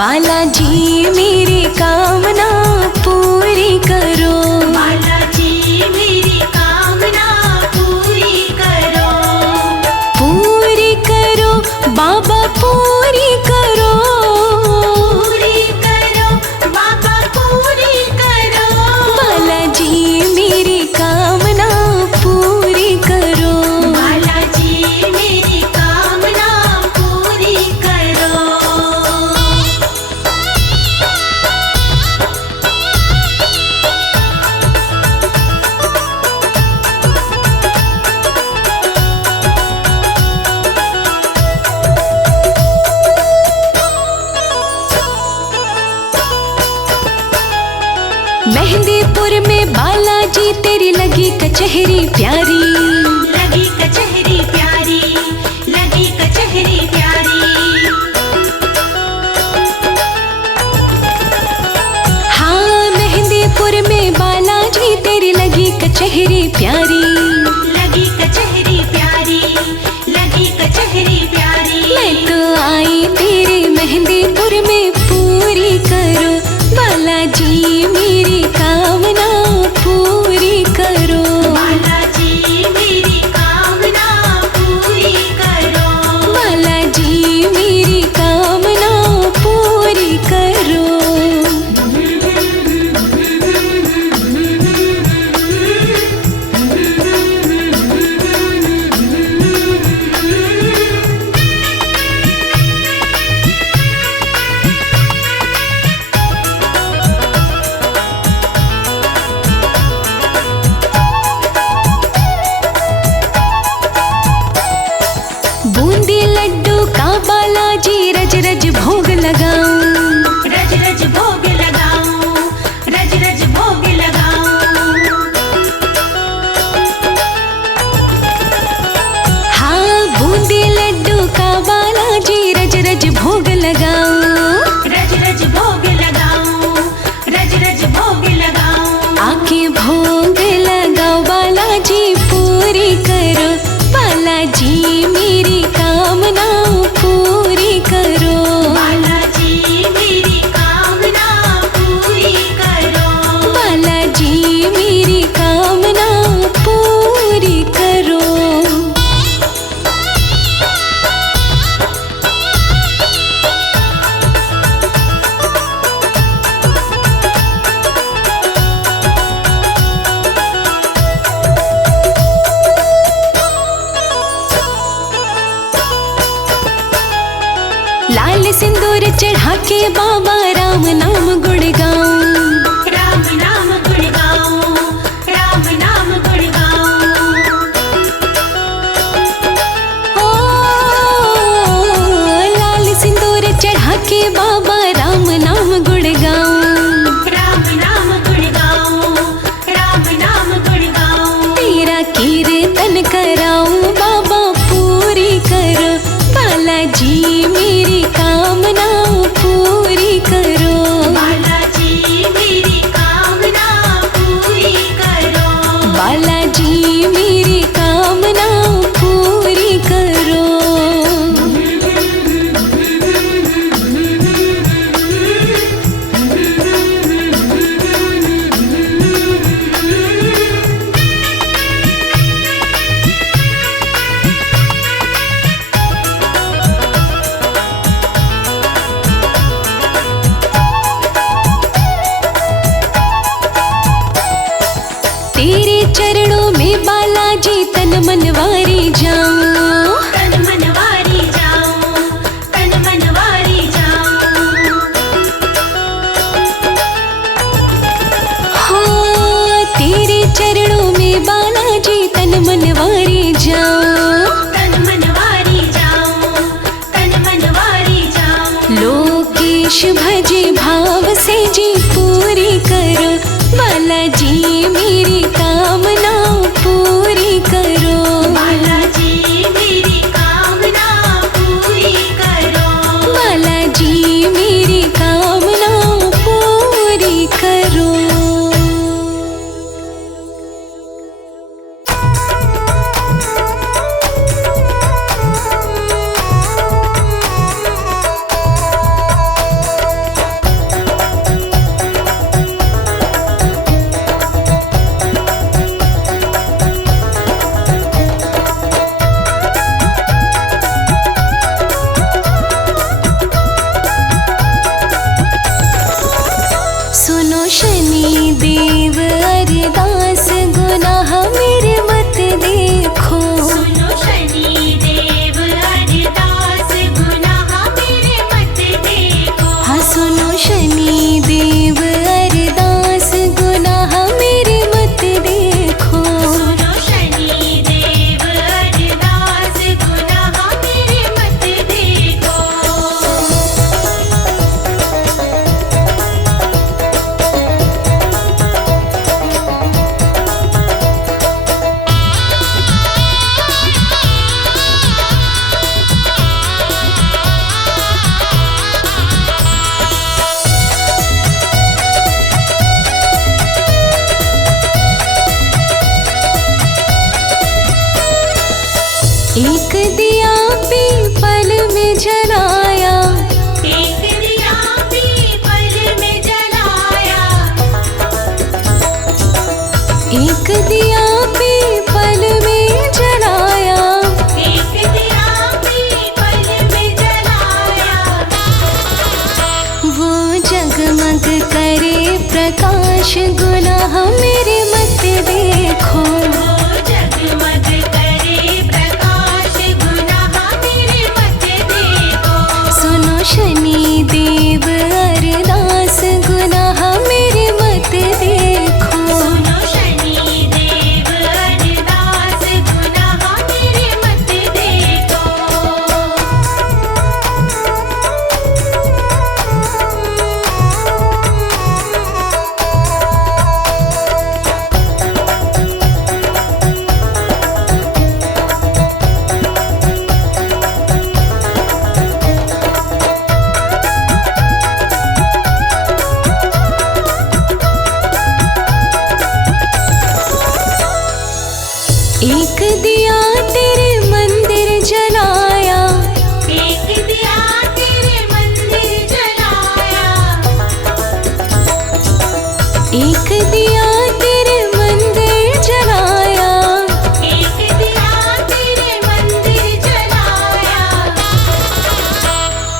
बालाजी मेरी कामना पूरी करो। बालाजी मेरी कामना पूरी करो। पूरी करो बाबा पूरी करो। पूरी करो बाबा पूरी करो। बालाजी मेरी कामना पूरी करो। बालाजी मेरी कामना पूरी करो। मेहंदीपुर में बालाजी तेरी लगी कचहरी प्यारी। लगी कचहरी प्यारी, लगी कचहरी प्यारी। हाँ मेहंदीपुर में बालाजी तेरी लगी कचहरी प्यारी। लगी कचहरी प्यारी, लगी कचहरी प्यारी। मैं तो आई तेरे मेहंदीपुर में पूरी करो। बालाजी मेरी कामना पूरी करो। बालाजी मेरी कामना पूरी करो। बालाजी मेरी कामना पूरी करो। बूंदी लड्डू का बालाजी रज रज भोग लगाऊं। रज रज भोग लगाऊं, रज रज भोग लगाऊं। हाँ बूंदी लड्डू का बालाजी रज रज भोग लगाऊं। रज रज भोग लगाऊं, रज रज भोग लगाऊं। आके भोग लगाओ बालाजी पूरी करो। बालाजी मेरी कामना पूरी करो। बालाजी मेरी कामना पूरी करो। बालाजी मेरी कामना पूरी करो। लाल सिंदूर चढ़ा के बाबा राम नाम गुण गाऊं। राम नाम गुण गाऊं, राम नाम गुण गाऊं। ओ लाल सिंदूर चढ़ा के बाबा राम नाम गुण गाऊं। राम नाम गुण गाऊं, राम नाम गुण गाऊं। तेरा कीर्तन कराऊं बाबा पूरी करो। बालाजी मेरी कामना पूरी करो। बालाजी मेरी कामना पूरी करो। बालाजी मेरी कामना पूरी करो। तेरे चरणों में बालाजी तन मनवारी जाऊं। तन मनवारी जाऊं, तन मनवारी जाऊं। हाँ तेरे चरणों में बालाजी तन मनवारी जाऊं। तन मनवारी जाऊं, तन मनवारी जाऊं। लोकेश भजे भाव से जी पूरी करो। बालाजी मेरी कामना पूरी करो। बालाजी एक दिया तेरे मंदिर जलाया, एक दिया तेरे मंदिर जलाया, एक दिया तेरे मंदिर जलाया, एक दिया तेरे मंदिर जलाया।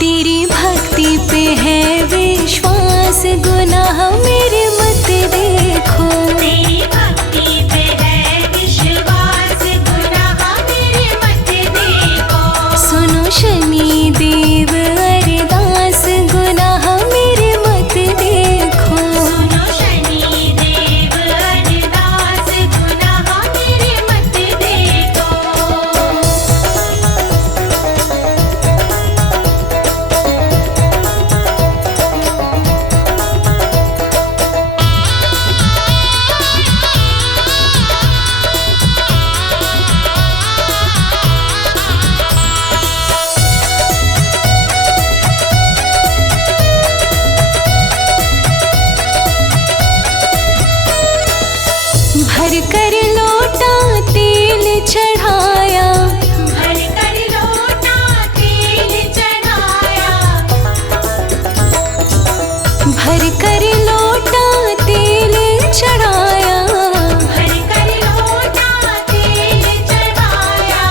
तेरी भक्ति पे है विश्वास, गुनाह मेरे मत देखो। तेरी भक्ति पे है विश्वास, गुनाह मेरे मत देखो। सुनो शनि देव अरदास, गुनाह मेरे मत देखो। सुनो शनि देव अरदास, गुनाह मेरे मत देखो। भर कर लोटा तेल चढ़ाया, भर कर लोटा तेल चढ़ाया, भर कर लोटा तेल चढ़ाया, भर कर लोटा तेल चढ़ाया।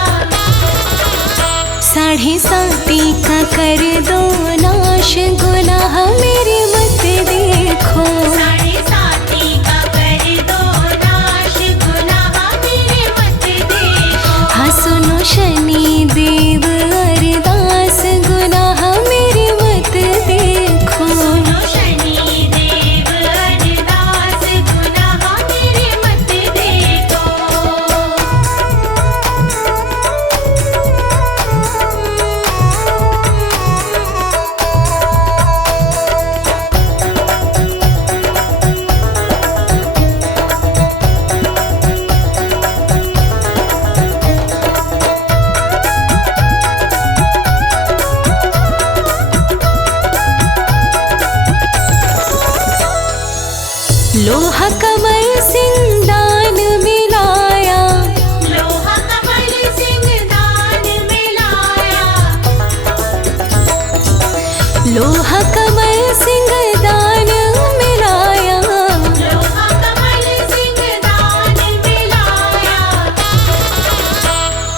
7:30 का कर दो नाश, गुनाह मेरे मत देखो। 7:30 का कर दो नाश, गुनाह मेरे मत देखो। हाँ सुनो शनि देव अरदास, गुनाह मेरे मत देखो। सुनो शनि देव अरदास, गुनाह मेरे मत देखो। लोहा कमल सिंदान मिलाया, लोहा कमल सिंगार मिलाया, लोहा कमल सिंगदान मिलाया, लोहा कमल सिंगार मिलाया।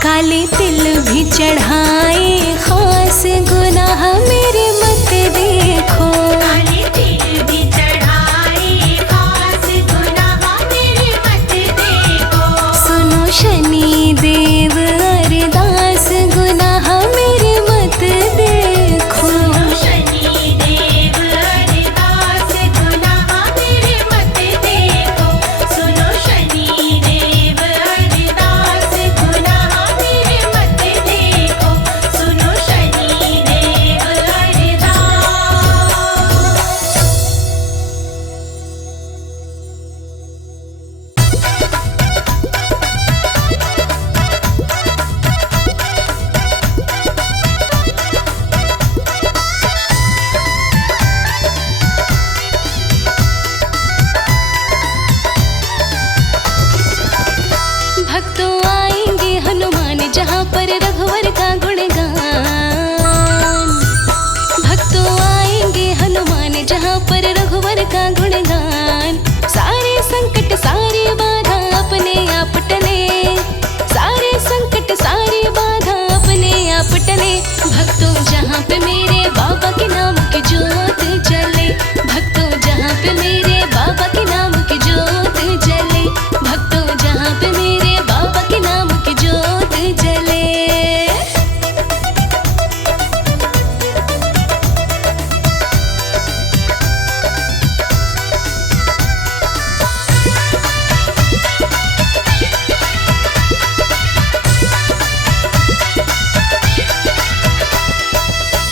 काले तिल भी चढ़ाए खास, गुनाह मेरे मत देखो। काले तिल भी चढ़ाए खास, गुनाह मेरे मत देखो। सुनो शनि देव अरदास, गुनाह मेरे मत देखो। सुनो शनि देव अरदास, गुनाह मेरे मत देखो। सुनो शनि देव अरदास, गुनाह मेरे मत देखो। सुनो शनि देव अरदास। भक्तों आएंगे हनुमान जहाँ पर रघुवर का गुणगान, भक्तों आएंगे हनुमान जहाँ पर रघुवर का गुणगान। सारे संकट सारी बाधा अपने आप टले, सारे संकट सारी बाधा अपने आप टले। भक्तों जहाँ पे मेरे बाबा के नाम की ज्योत जले, भक्तों जहाँ पे मेरे बाबा के नाम की ज्योत जले, भक्तों जहाँ पे मेरे बाबा के नाम की ज्योत जले।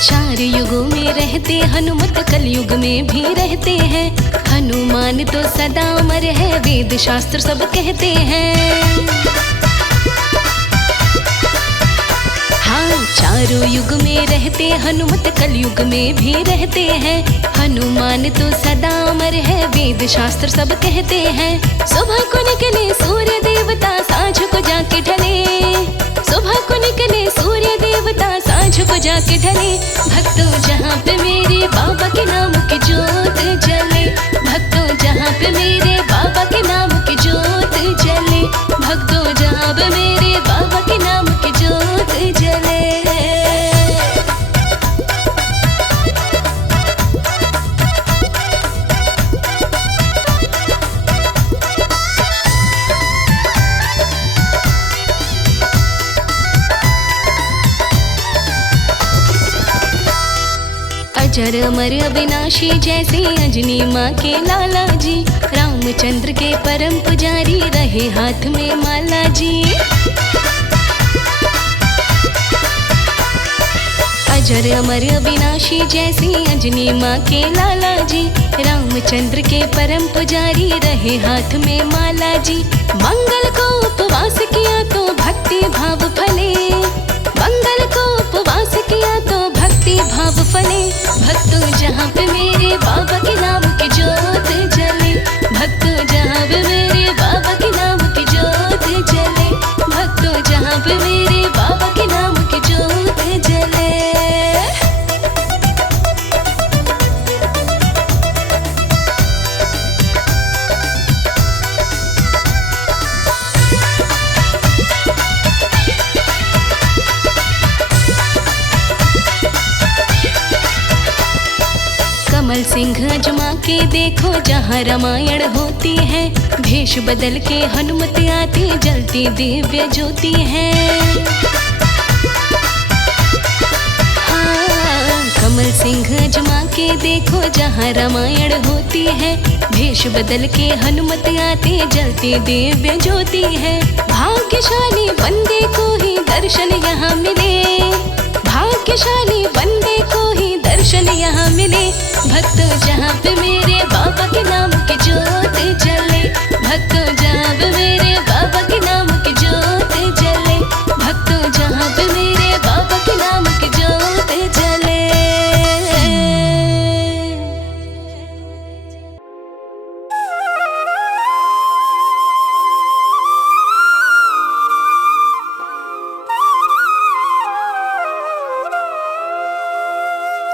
चार युगों में रहते हनुमत, कलयुग में भी रहते हैं। हनुमान तो सदा अमर है, वेद शास्त्र सब कहते हैं। हाँ चारों युग में रहते हनुमत, कलयुग में भी रहते हैं। हनुमान तो सदा अमर है, वेद शास्त्र सब कहते हैं। सुबह को निकले सूर्य देवता, साँझ को जाके पे मेरे बाबा के नाम की जोत जले। भक्तों जहाँ पे मेरे बाबा के नाम की जोत जले। भक्तों जहाँ पे मेरे बाबा के नाम की जोत जले। अजर अमर अविनाशी जैसे अंजनी माँ के लाला जी। रामचंद्र के परम पुजारी रहे हाथ में माला जी। अजर अमर अविनाशी जैसे अंजनी माँ के लाला जी। रामचंद्र के परम पुजारी रहे हाथ में माला जी। मंगल को उपवास किया तो भक्ति भाव फले। मंगल को उपवास किया तो भक्ति भाव फले। भक्तों जहाँ पे मेरे बाबा के नाम की जोत जले। भक्तों जहाँ पे मेरे बाबा के नाम की जोत जले। भक्तों जहाँ पे मेरे बाबा के नाम की जोत जले। कमल सिंह अजमा के देखो जहाँ रामायण होती है। भेष बदल के हनुमत आती जलती दिव्य ज्योति है। हाँ, कमल सिंह अजमा के देखो जहाँ रामायण होती है। भेष बदल के हनुमत आती जलती दिव्य ज्योति है। भाग्यशाली बंदे को ही दर्शन यहाँ मिले। भाग्यशाली बंदे को ही दर्शन यहाँ मिले। भक्तों जहाँ पे मेरे बाबा के नाम की जोत जले। भक्तों जहाँ पे मेरे बाबा के नाम की जोत जले। भक्तों जहाँ पे मेरे बाबा के नाम की जोत जले।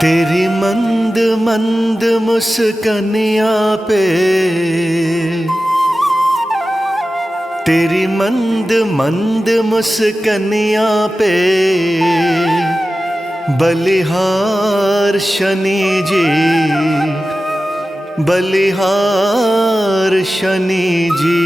तेरी मंद मंद मुस्कानिया पे, तेरी मंद मंद मुस्कानिया पे बलिहार शनि जी, बलिहार शनि जी।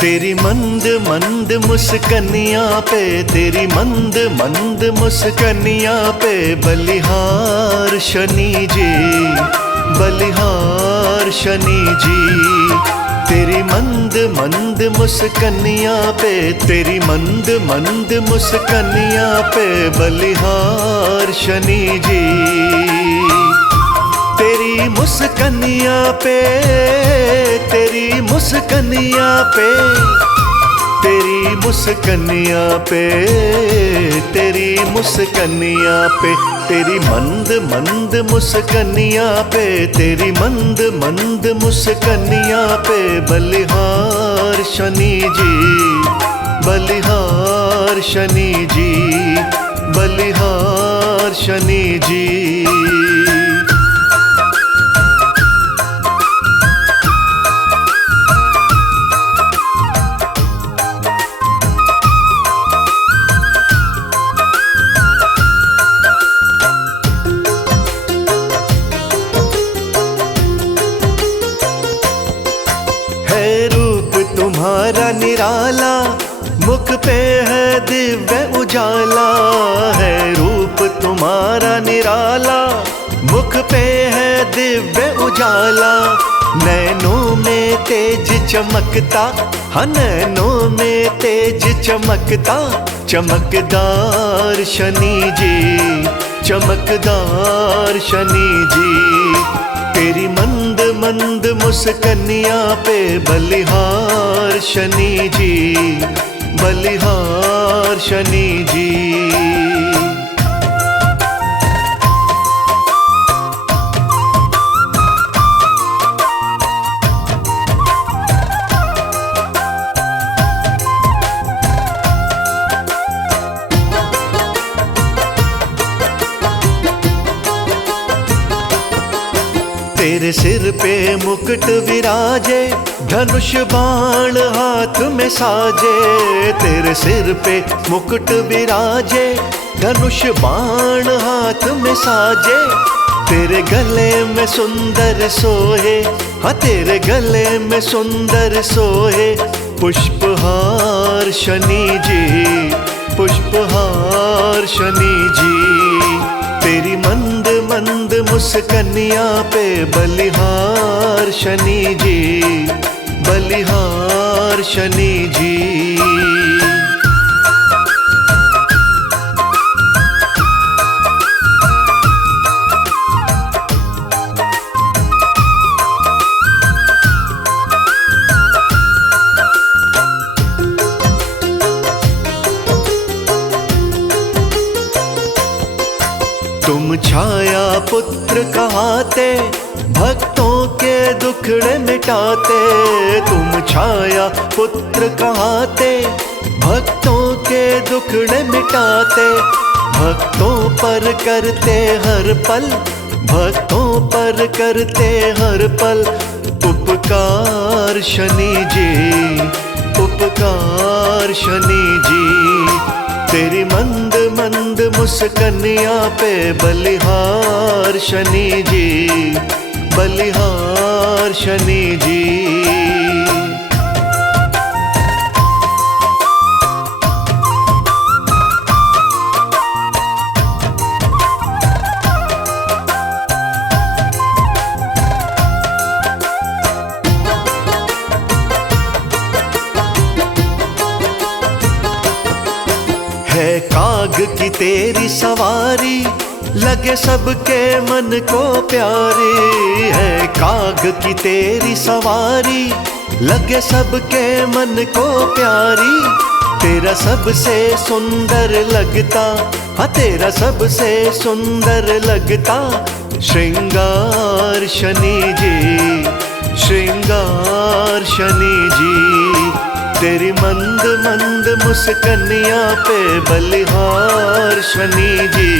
तेरी मंद मंद मुस्कानिया पे, तेरी मंद मंद मुस्कानिया पे बलिहार शनि जी, बलिहार शनि जी। तेरी मंद मंद मुस्कानिया पे, तेरी मंद मंद मुस्कानिया पे बलिहार शनि जी। तेरी मुस्कानिया पे, तेरी मुस्कानिया पे, तेरी मुस्कानिया पे, तेरी मुस्कानिया पे, तेरी मंद मंद मुस्कानिया पे, तेरी मंद मंद मुस्कानिया पे बलिहार शनि जी, बलिहार शनि जी, बलिहार शनि जी। तुम्हारा निराला, मुख पे है दिव्य उजाला, है रूप तुम्हारा निराला, मुख पे है दिव्य उजाला। नैनों में तेज चमकता, हाँ नैनों में तेज चमकता, चमकदार शनि जी, चमकदार शनि जी। तेरी मंद मंद मुस्कनिया पे बलिहार शनि जी, बलिहार शनि जी। तेरे सिर पे मुकुट विराजे, धनुष बाण हाथ में साजे। तेरे सिर पे मुकुट विराजे, धनुष बाण हाथ में साजे। तेरे गले में सुंदर सोहे, हाँ तेरे गले में सुंदर सोहे पुष्पहार शनि जी, पुष्पहार शनि जी। तेरी मंद मंद मुस्कनिया पे बलिहार शनि जी, बलिहार शनि जी। तुम छाया पुत्र कहाते, भक्तों के दुखड़े मिटाते। तुम छाया पुत्र कहाते, भक्तों के दुखड़े मिटाते। भक्तों पर करते हर पल, भक्तों पर करते हर पल उपकार शनि जी, उपकार शनि जी। तेरी मंद मंद मुस्कनिया पे बलिहार शनि जी, बलिहार शनि जी। है काग की तेरी सवारी, लगे सबके मन को प्यारी। है काग की तेरी सवारी, लगे सबके मन को प्यारी। तेरा सबसे सुंदर लगता, हाँ तेरा सबसे सुंदर लगता श्रृंगार शनि जी, श्रृंगार शनि जी। तेरी मंद मंद मुस्कनिया पे बलिहार शनि जी,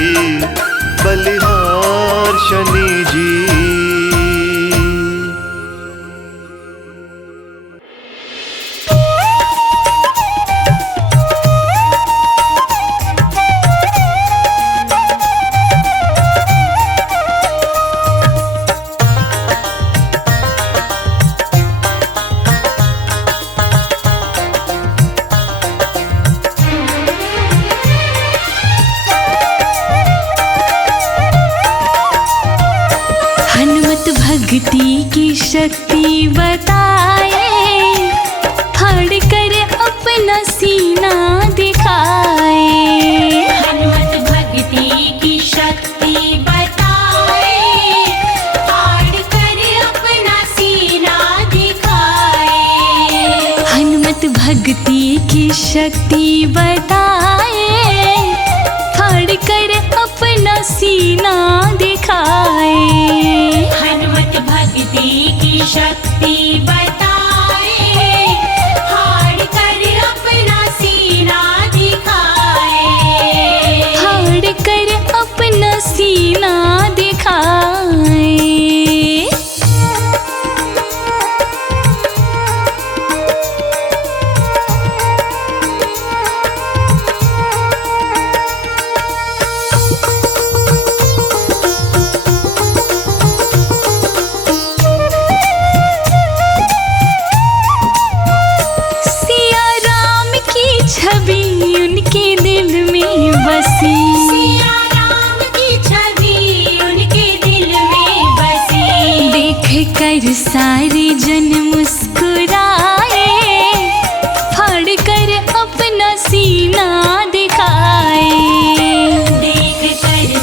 बलिहार शनि जी। भक्ति की शक्ति बताए, फाड़ कर अपना सीना दिखाए। हनुमत भक्ति की शक्ति बताए, फाड़ कर अपना सीना दिखाए। हनुमत भक्ति की शक्ति बताए, फाड़ कर अपना सीना दिखाए। हनुमत भक्ति की शक्ति बताए, फाड़ कर अपना सीना दिखाए। फाड़ कर अपना सीना दिखाए। छवि उनके दिल में बसी, सिया राम की छवि उनके दिल में बसी। देख कर सारे जन मुस्कुराए, फाड़ कर अपना सीना दिखाए। देख कर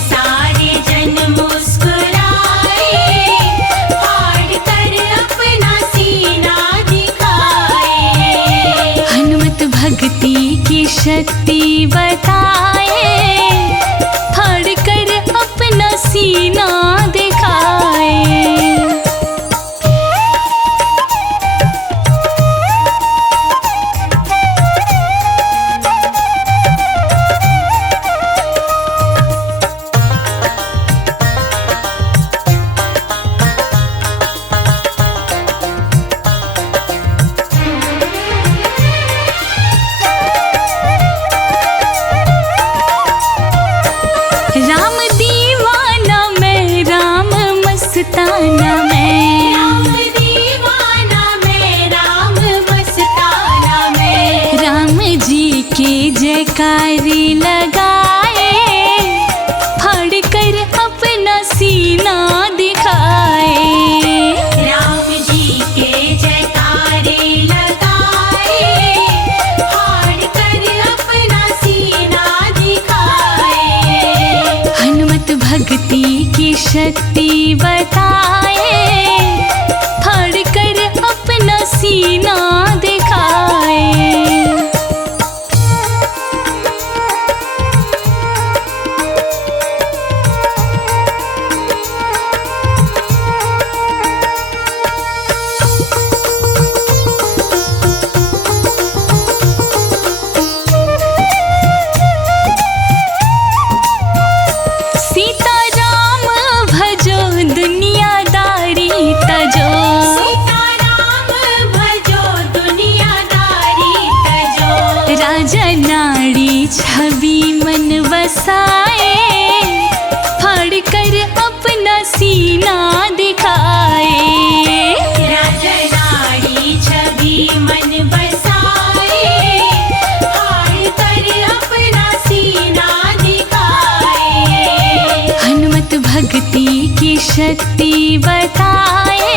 शक्ति बताए, फाड़ कर अपना सीना दिखाए। राम दीवाना मैं, राम मस्ताना मैं, राम दीवाना मैं, राम मस्ताना मैं। राम जी के जयकारी लगाए, फाड़ कर अपना सीना दिखाए। राम जी के जयकारे लगाए, फाड़ कर अपना सीना दिखाए। हनुमत भक्ति की शक्ति बताए, फाड़ कर अपना सीना दिखाए। सीताराम भजो दुनियादारी तजो, सीताराम भजो दुनियादारी तजो। राजा नाड़ी छवि मन बसाए, फाड़ कर अपना सीना दिखाए। राजनाड़ी छवि मन बसाए, फाड़ कर अपना सीना दिखाए। हनुमत भक्ति की शक्ति बताए,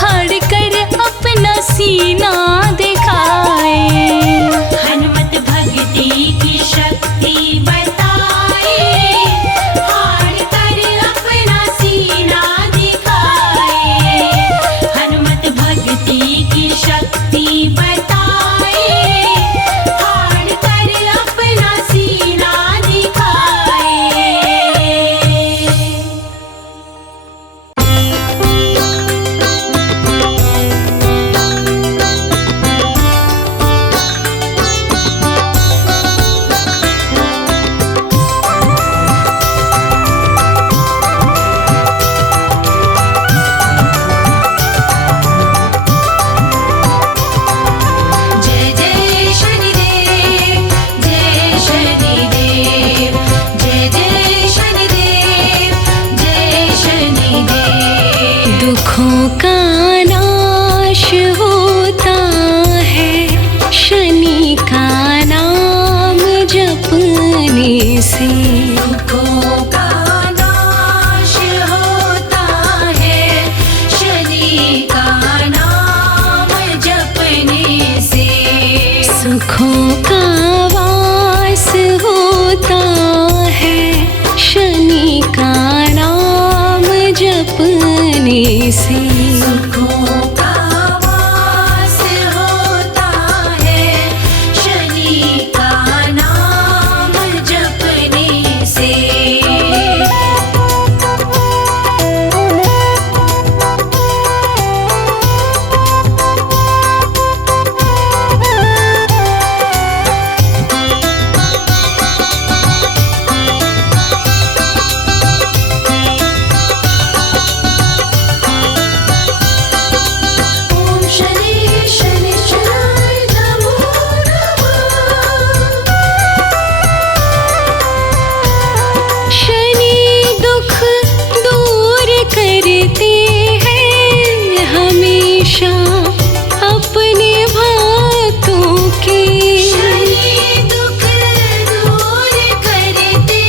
फाड़ कर अपना सीना दिखाए। हनुमत भक्ति की शक्ति बताए, फाड़ कर अपना सीना दिखाए। हनुमत भक्ति की शक्ति बताए, फाड़ कर अपना सीना दिखाए। जय जय शनिदेव, जय शनिदेव, जय जय शनिदेव, जय शनिदेव। दुखों का नाश होता है शनि का नाम जपने से। दुखों का नाश होता है शनि का नाम जपने से। सुखों का वास होता है शनि का नाम जपने से। सुखों का वास होता है शनि का नाम जपने से। ओम शनि शनिश्चराय नमो नमः। शनि दुख दूर करते हैं हमेशा अपने भक्तों के। शनि दुख दूर करते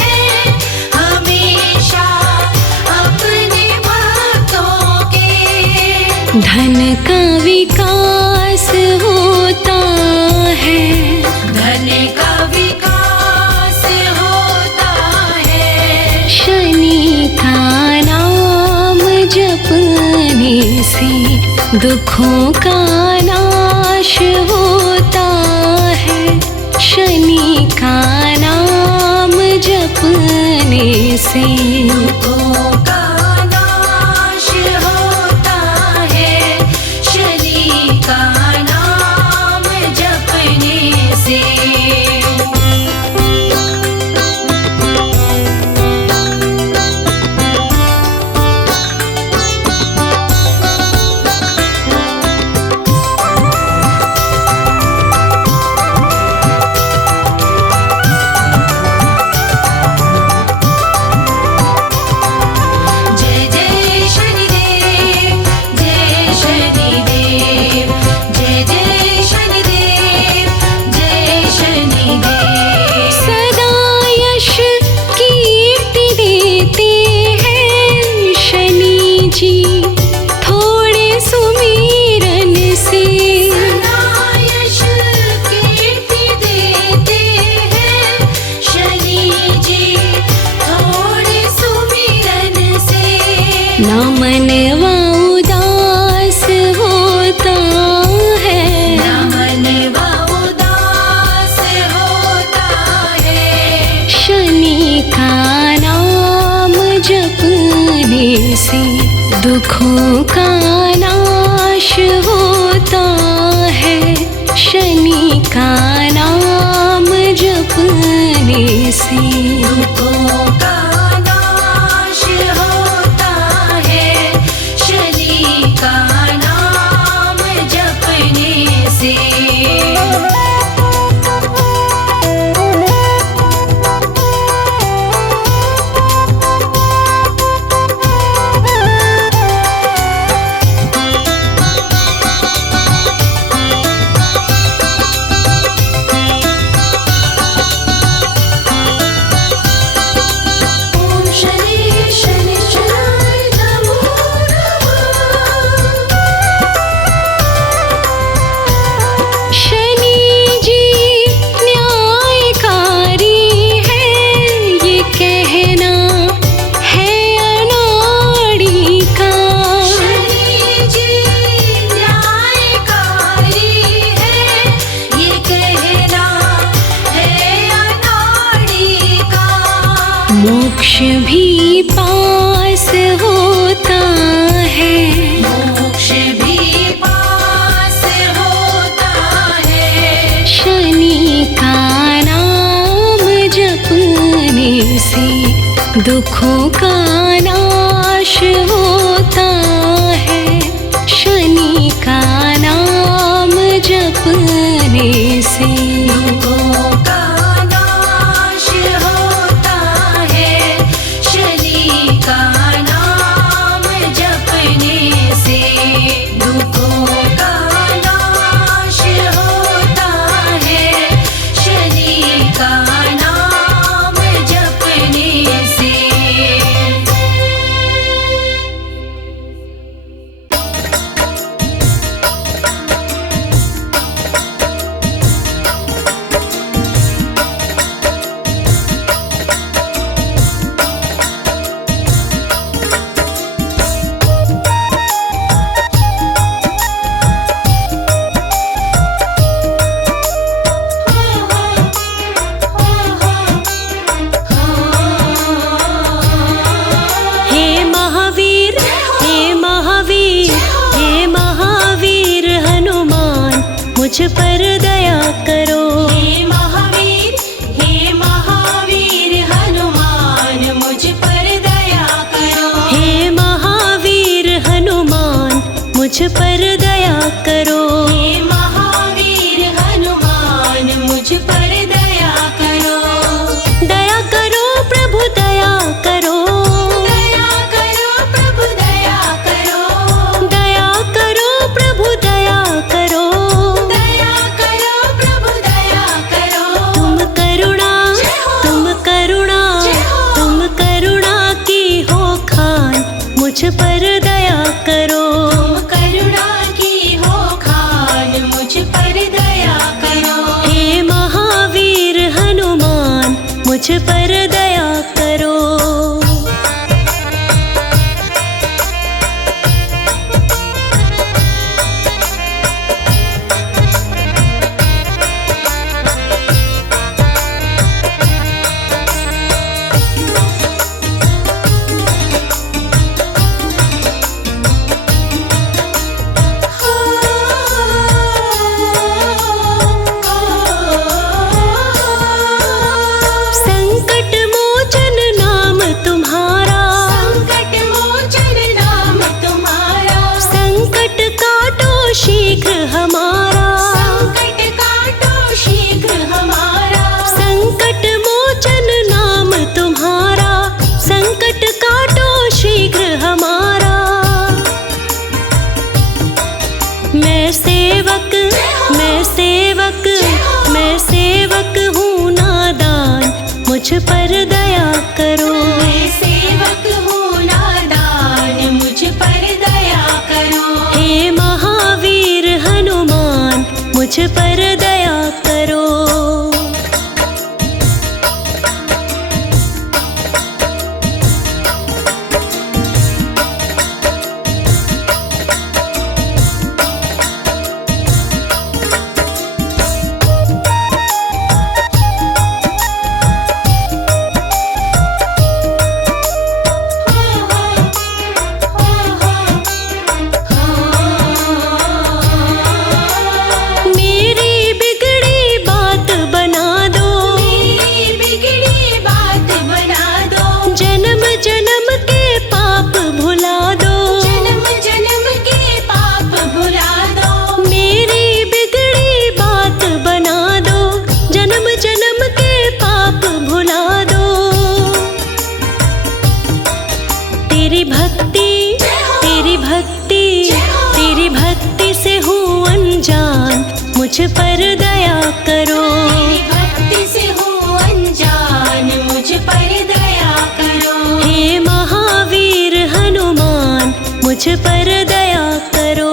हैं हमेशा अपने भक्तों के। धन का विकास होता है, धन का विकास होता है शनि का नाम जपने से। दुखों का नाश होता है शनि का नाम जपने से दुखों का नाश होता है, शनि का नाम जपने से। जय जय शनिदेव, जय शनिदेव, जय जय शनिदेव, जय शनिदेव। सदा यश कीर्ति देते हैं शनि जी थोड़े सुमिरन से। सदा यश कीर्ति देते हैं शनि जी थोड़े सुमिरन से। ना मनवा उदास होता है, ना मनवा उदास होता है, शनि का नाम जपने से दुखों का नाश होता है। शनि का नाम जपने से दुखों का नाश होता है, शनि का नाम जपने से। ओम शनि शनिश्चराय नमो नमः। शनि जी न्यायकारी है, ये कहना है अनाड़ी का। शनि जी न्यायकारी है, ये कहना है अनाड़ी का। मोक्ष भी पास होता है, मोक्ष भी पास होता है, शनि का नाम जपने से दुखों का नाश होता है। शनि का नाम जपने से दुखों का नाश होता है, शनि का नाम जपने से। दुखों का नाश होता है, शनि का नाम जपने से। मुझ पर दया करो।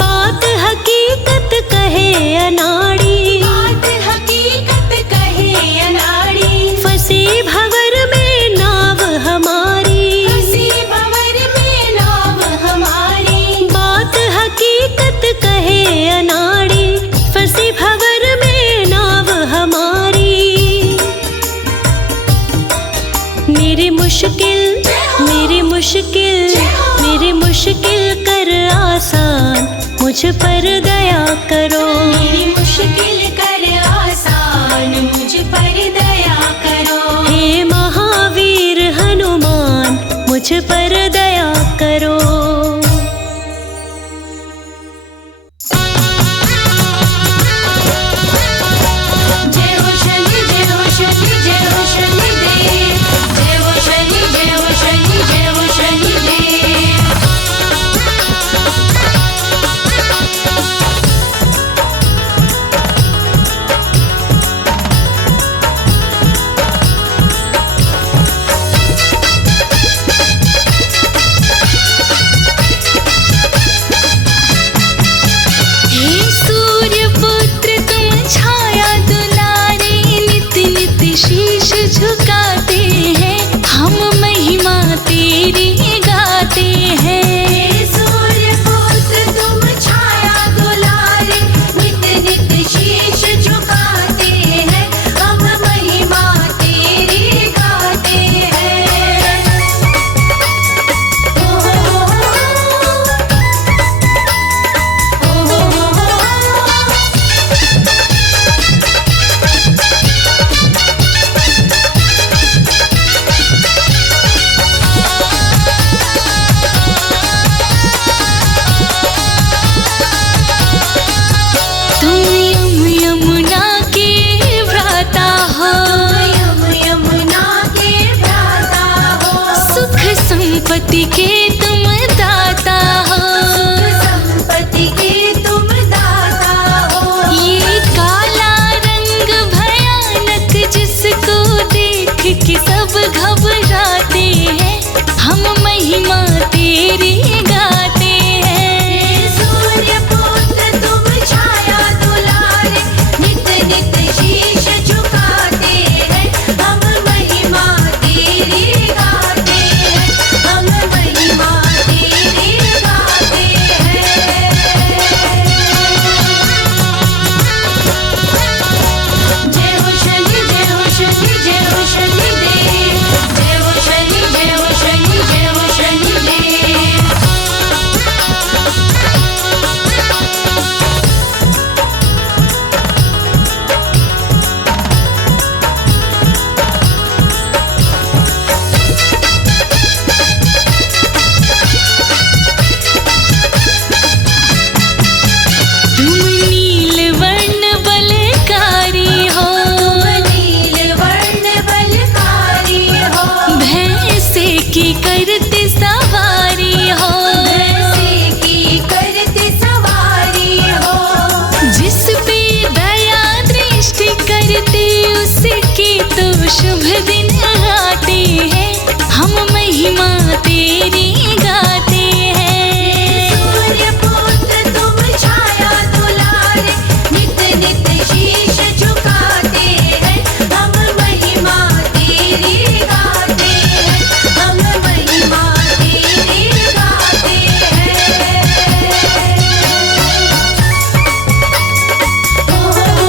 बात हकीकत कहे अनाड़ी, बात हकीकत कहे अनाड़ी, फंसी भंवर में नाव हमारी, फंसी भंवर में नाव हमारी। बात हकीकत कहे अनाड़ी, फंसी भंवर में नाव हमारी। मेरी मुश्किल कर आसान, मुझ पर दया करो। मेरी मुश्किल कर आसान, मुझ पर दया करो। हे महावीर हनुमान, मुझ पर दया करो। जय हो शनि, जय हो शनि, जय हो शनि देव। जय हो शनि, जय हो शनि, जय हो शनि देव। हे सूर्य पुत्र तुम छाया दुलारे, नित नित शीश झुकाते हैं, हम महिमा तेरी गाते हैं। हे सूर्य पुत्र तुम छाया दुलारे, नित नित शीश झुकाते हैं, हम महिमा तेरी गाते हैं। ओ हो तुम यमुना के भ्राता हो, यमुना के भ्राता हो। सुख संपत्ति के तुम दाता हो। संपत्ति के तुम दाता हो। ये काला रंग भयानक जिसको देख के सब घबराते हैं, हम महिमा तेरी गाते हैं। सूर्य पुत्र तुम छाया दुलारे, नित नित शीश झुकाते हैं, हम महिमा तेरी गाते हैं, हम महिमा तेरी गाते हैं। जय हो शनि, जय हो शनि, जय हो शनि देव। जय हो शनि, जय हो शनि, जय हो शनि देव। तुम नील वर्ण बलकारी हो, नील वर्ण बलकारी हो। भैंसे की करते सवारी हो। भैंसे की करते सवारी हो। जिस पे दया दृष्टि करते उसके तो शुभ दिन आते हैं, हम महिमा तेरी गाते हैं। सूर्य पुत्र तुम छाया दुलारे, नित नित शीश झुकाते हैं, हम महिमा तेरी गाते हैं, हम महिमा तेरी गाते हैं। ओ हो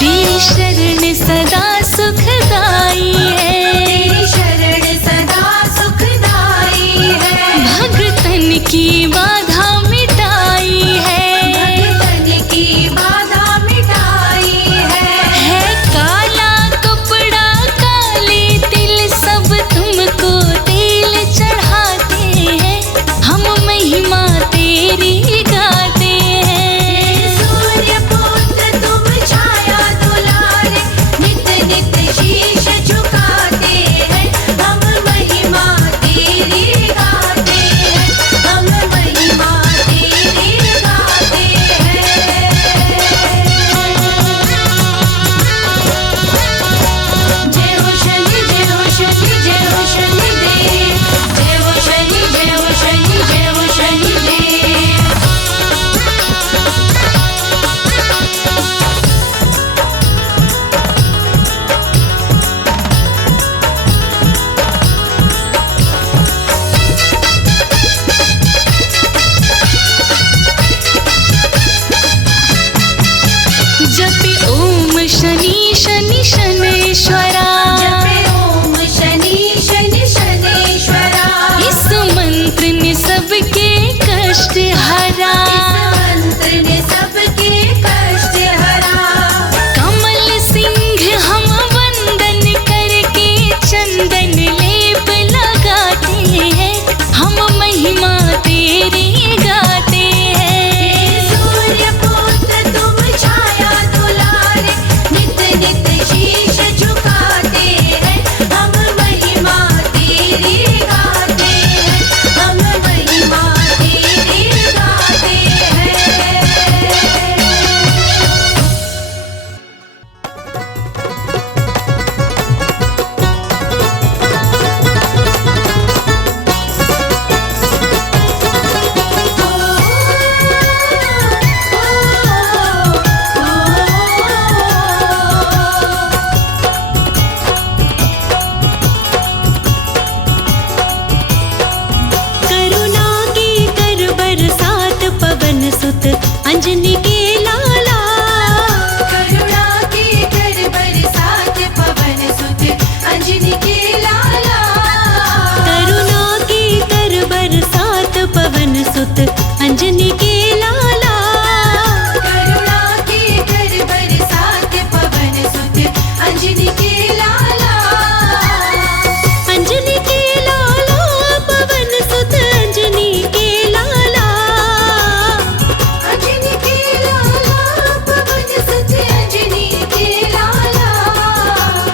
तेरी शरण सदा सुखदाई है। तेरी शरण सदा सुखदाई जपे ओम शनि शनि शनेश्वरा, जपे ओम शनि शनि शनेश्वरा। इस मंत्र ने सबके कष्ट हरा, इस मंत्र ने सबके कष्ट हरा। कमल सिंह हम वंदन करके चंदन लेप लगाते हैं, हम महिमा तेरी गाते हैं। सूर्य पुत्र तुम छाया दुलारे, नित नित शीश झुकाते हैं, हम महिमा तेरी गाते हैं, हम महिमा तेरी गाते हैं। करुणा की कर बरसात पवन सुत अंजनी के लाला, करुणा की कर बरसात पवन सुत अंजनी के लाला। करुणा की कर बरसात पवन सुत अंजनी के लाला, करुणा की कर बरसात पवन सुत अंजनी के लाला। अंजनी के लाला पवन सुत अंजनी के लाला, अंजनी के लाला पवन सुत अंजनी के लाला।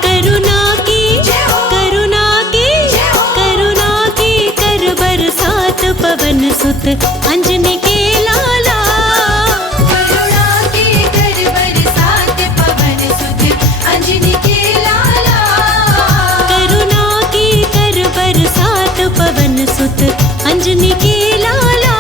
करुणा की जय हो। करुणा की जय हो। करुणा की कर बरसात पवन सुत अंजनी के लाला, करुणा की कर बरसात पवन सुत अंजनी के लाला। करुणा की कर बरसात पवन सुत अंजनी के लाला।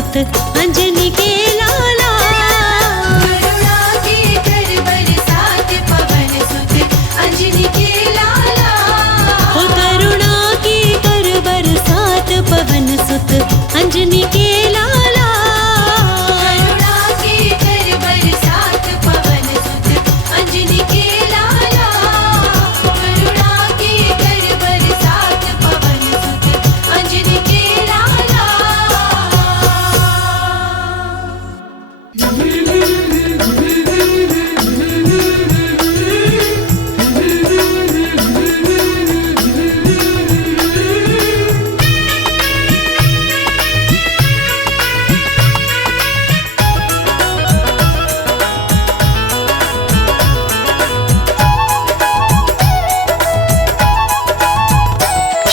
सुत अंजनी के लाला। करुणा के कर बरसात पवन सुत अंजनी के लाला। हो करुणा की कर बरसात पवन सुत अंजनी के लाला। करुणा के कर बरसात पवन सुत अंजनी के लाला। करुणा के कर बरसात पवन सुत अंजनी के लाला।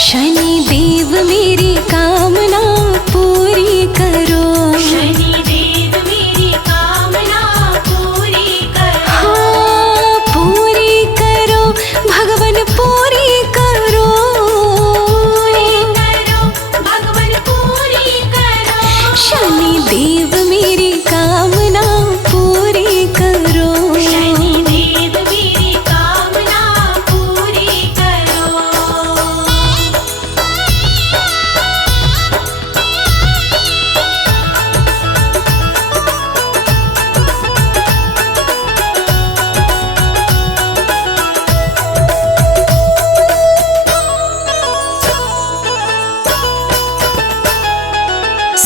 शनि देव मेरी कामना पूरी करो। शनि देव मेरी कामना पूरी करो। हाँ पूरी करो भगवन पूरी करो। पूरी करो भगवन पूरी करो। शनि देव मेरी कामना पूरी करो। शनि देव मेरी कामना पूरी करो।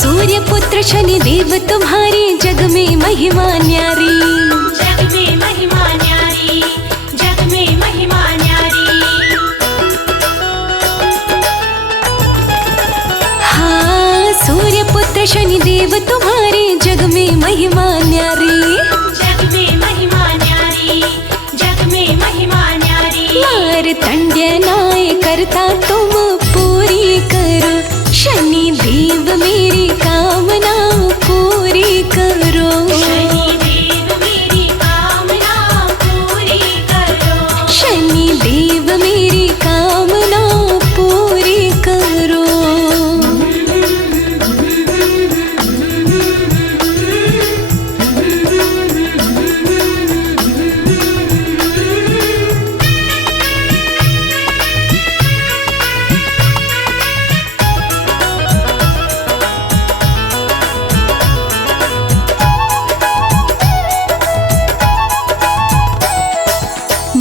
सूर्य पुत्र शनि देव तुम्हारी जग में महिमा न्यारी। जग में महिमा न्यारी। जग में महिमा न्यारी। हाँ सूर्य पुत्र शनि देव तुम्हारी जग में महिमा न्यारी। जग में महिमा न्यारी। जग में महिमा न्यारी। मार्तंड्य न्याय करता तुम पूरी करो। शनि देव मेरी कामना पूरी करो। शनि देव मेरी कामना पूरी करो। शनि देव मेरी कामना पूरी करो।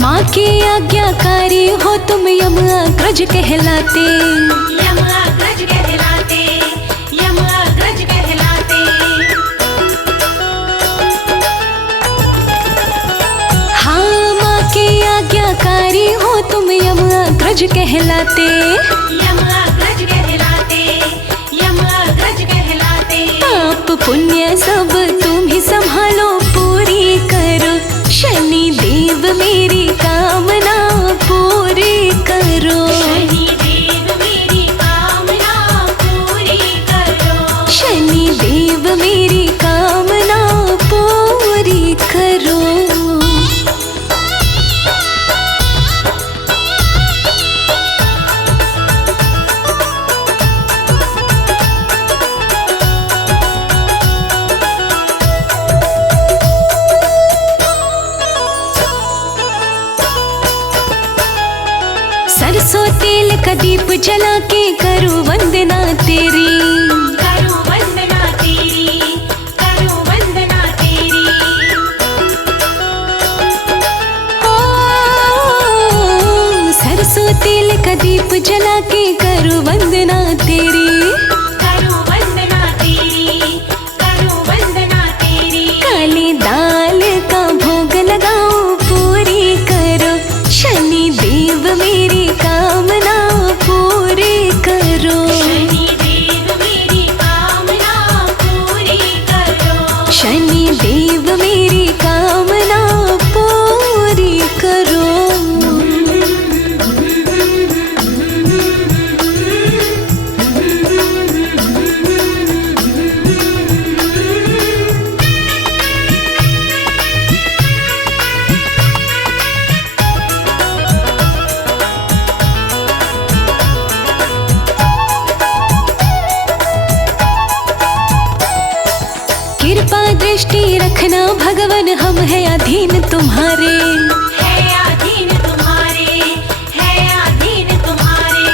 माँ के आज्ञाकारी हो तुम यम अग्रज कहलाते। यम अग्रज कहलाते। यम अग्रज कहलाते। हाँ माँ के आज्ञाकारी हो तुम यम अग्रज कहलाते। यम अग्रज कहलाते। यम अग्रज कहलाते। पाप पुण्य सब तुम ही संभालो पूरी करो। शनि देव मेरी कामना पूरी करो। शनि देव मेरी कामना पूरी करो। शनि देव मेरी कामना पूरी करो। सरसों तेल का दीप जला के करूं वंदना तेरी। करो वंदना तेरी। करो वंदना तेरी। ओ, सरसों तेल का दीप जला के करूं वंदना तेरी। करो वंदना तेरी। करो वंदना तेरी। काली दाल का भोग लगाओ पूरी करो। शनि देव मेरी कामना पूरी करो। शनि देव मेरी कामना पूरी करो। शनि देव मेरी कामना पूरी करो। दृष्टि रखना भगवन, हम है अधीन तुम्हारे। है अधीन तुम्हारे, है अधीन तुम्हारे।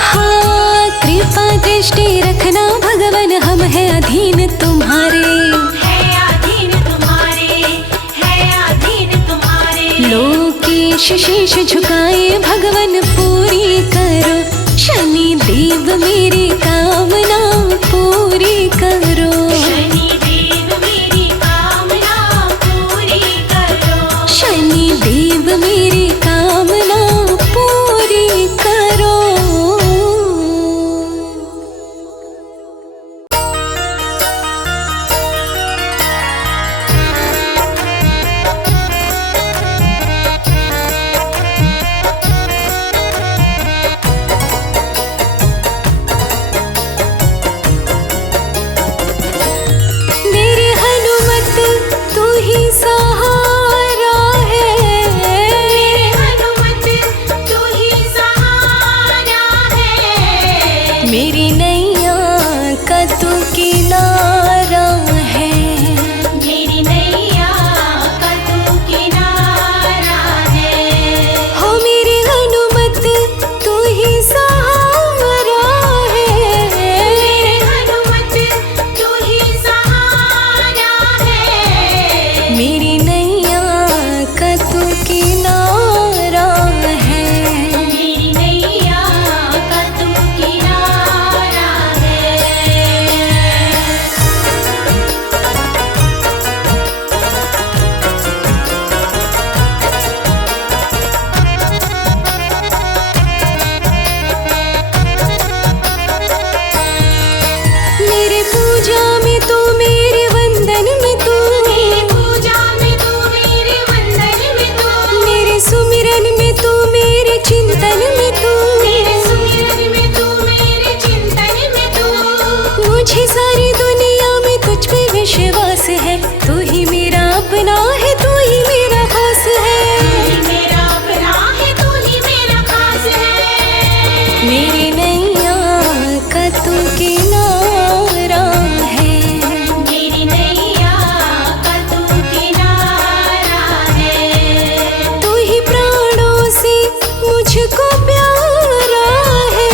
हाँ, कृपा दृष्टि रखना भगवन, हम है अधीन तुम्हारे। है अधीन तुम्हारे, है अधीन तुम्हारे। लोकेश शीश झुकाए भगवन, पूरी करो शनि देव मेरी कामना पूरी करो। शनि देव मेरी कामना पूरी करो। शनि देव मेरी कामना पूरी करो। मेरे हनुमत तू ही सहारा है। मेरे हनुमत तू ही सहारा है। मेरी नैया का तू किनारा है। मेरी नैया का तू किनारा है। हो मेरे हनुमत तू ही सहारा है। मेरे हनुमत तू ही सहारा है। मेरी नैया का तू किनारा है। मेरी नैया का तू किनारा है। मेरे पूजा में तू, मेरे वंदन में तू, मेरी पूजा में तू, मेरे वंदन में तू, मेरे सुमिरन में तू, मेरे चिंतन में तू, मेरे सुमिरन में तू, मेरे चिंतन में तू। मुझे सारी दुनिया में तुझ पे विश्वास है। तू ही मेरा अपना है, तू ही मेरा खास है। तू ही मेरा अपना है, तू ही मेरा खास है। मेरी नैया का तू किनारा है। मेरी नैया का तू किनारा है। तू ही प्राणों से मुझको प्यारा है।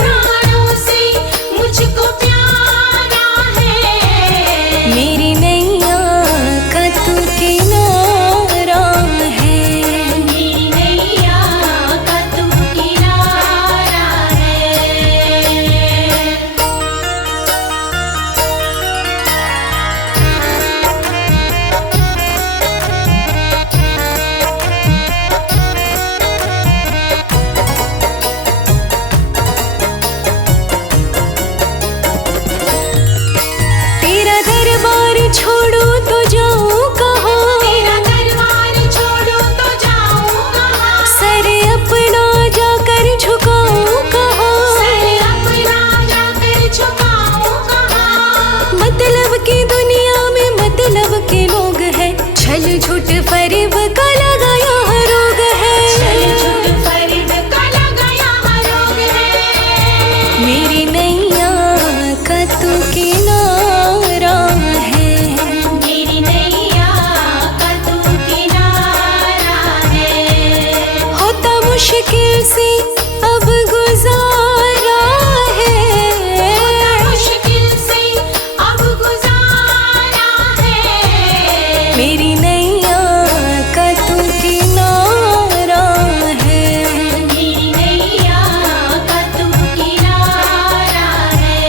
प्राणों से मुझको प्यारा है। मेरी नैया का तू किनारा है। मेरी नैया का तू किनारा है। तेरा दरबार छोड़ो तो जाऊं कहाँ। तेरा दरबार छोड़ो तो जाऊं कहाँ। सर अपना जाकर झुकाऊं कहाँ। सर अपना जाकर झुकाऊं कहाँ। मतलब की दुनिया में मतलब के लोग हैं। छल झूठ फरेब का लगाया रोग है। छल झूठ फरेब का लगाया रोग है। मेरी नैया का तू किनारा है। मेरी नैया का तू किनारा है। होता मुश्किल से अब गुजारा है। मुश्किल से अब गुजारा है। मेरी नैया का तू किनारा है। मेरी नैया का तू किनारा है।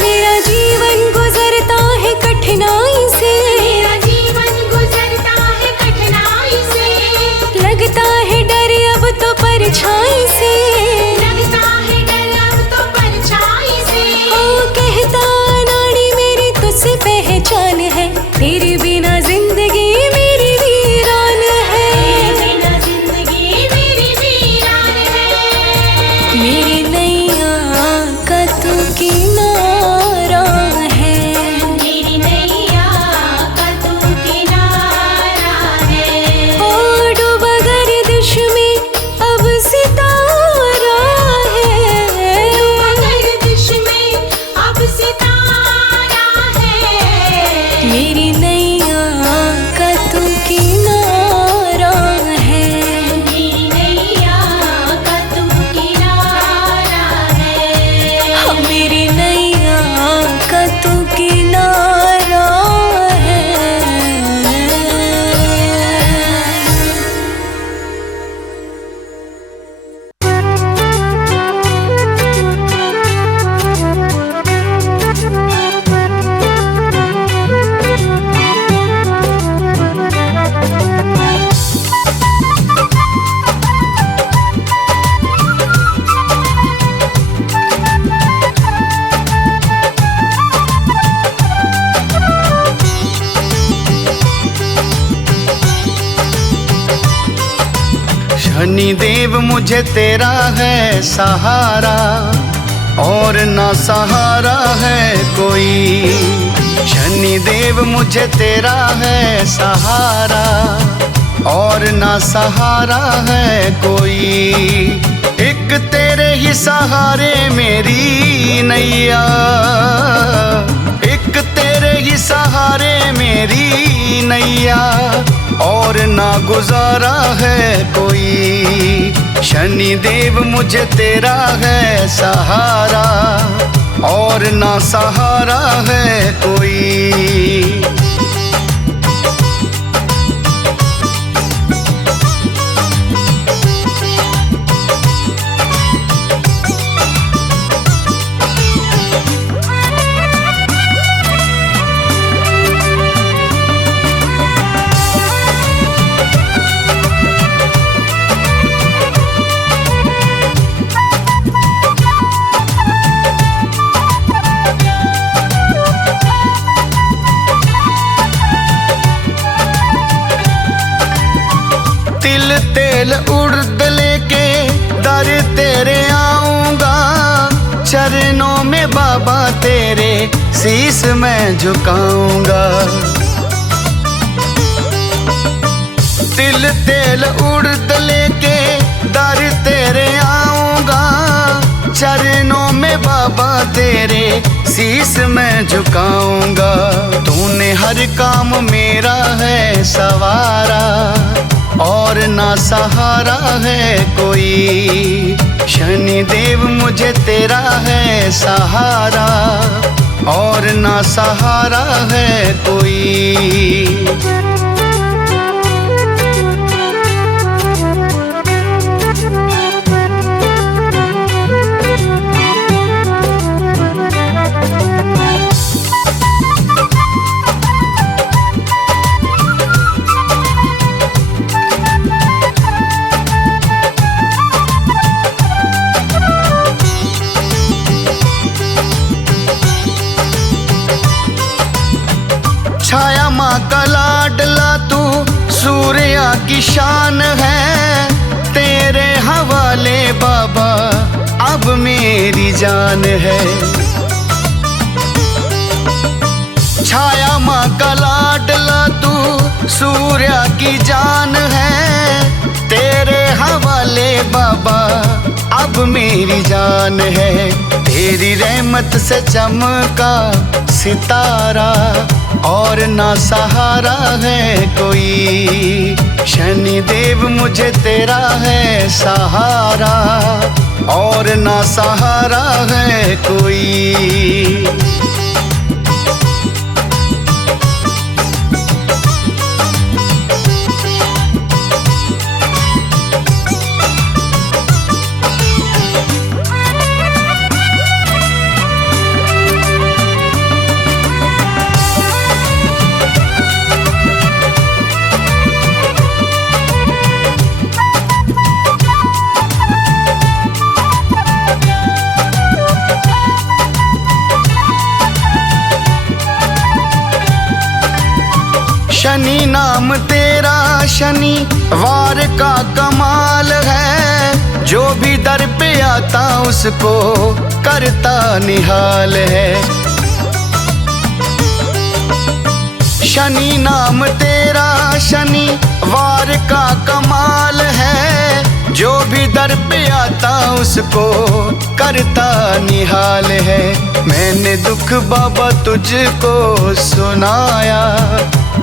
मेरा जीवन गुजरता है कठिनाई से। मेरा जीवन गुजर शनि देव मुझे तेरा है सहारा, और ना सहारा है कोई। शनि देव मुझे तेरा है सहारा, और ना सहारा है कोई। एक तेरे ही सहारे मेरी नैया, एक तेरे ही सहारे मेरी नैया, और ना गुजारा है कोई। शनि देव मुझे तेरा है सहारा, और ना सहारा है कोई। तिल तेल उड़द लेके दर तेरे आऊंगा, चरणों में बाबा तेरे शीस मैं झुकाऊंगा। तिल तेल उड़द लेके दर तेरे आऊंगा, चरणों में बाबा तेरे शीस मैं झुकाऊंगा। तूने हर काम मेरा है सवारा, और ना सहारा है कोई। शनि देव मुझे तेरा है सहारा, और ना सहारा है कोई। छाया माँ का लाडला तू सूर्या की शान है, तेरे हवाले बाबा अब मेरी जान है। छाया माँ का लाडला तू सूर्या की जान है, तेरे हवाले बाबा अब मेरी जान है। तेरी रहमत से चमका सितारा, और ना सहारा है कोई। शनि देव मुझे तेरा है सहारा, और ना सहारा है कोई। शनि नाम तेरा शनि वार का कमाल है, जो भी दर पे आता उसको करता निहाल है। शनि नाम तेरा शनि वार का कमाल है, जो भी दर पे आता उसको करता निहाल है। मैंने दुख बाबा तुझको सुनाया,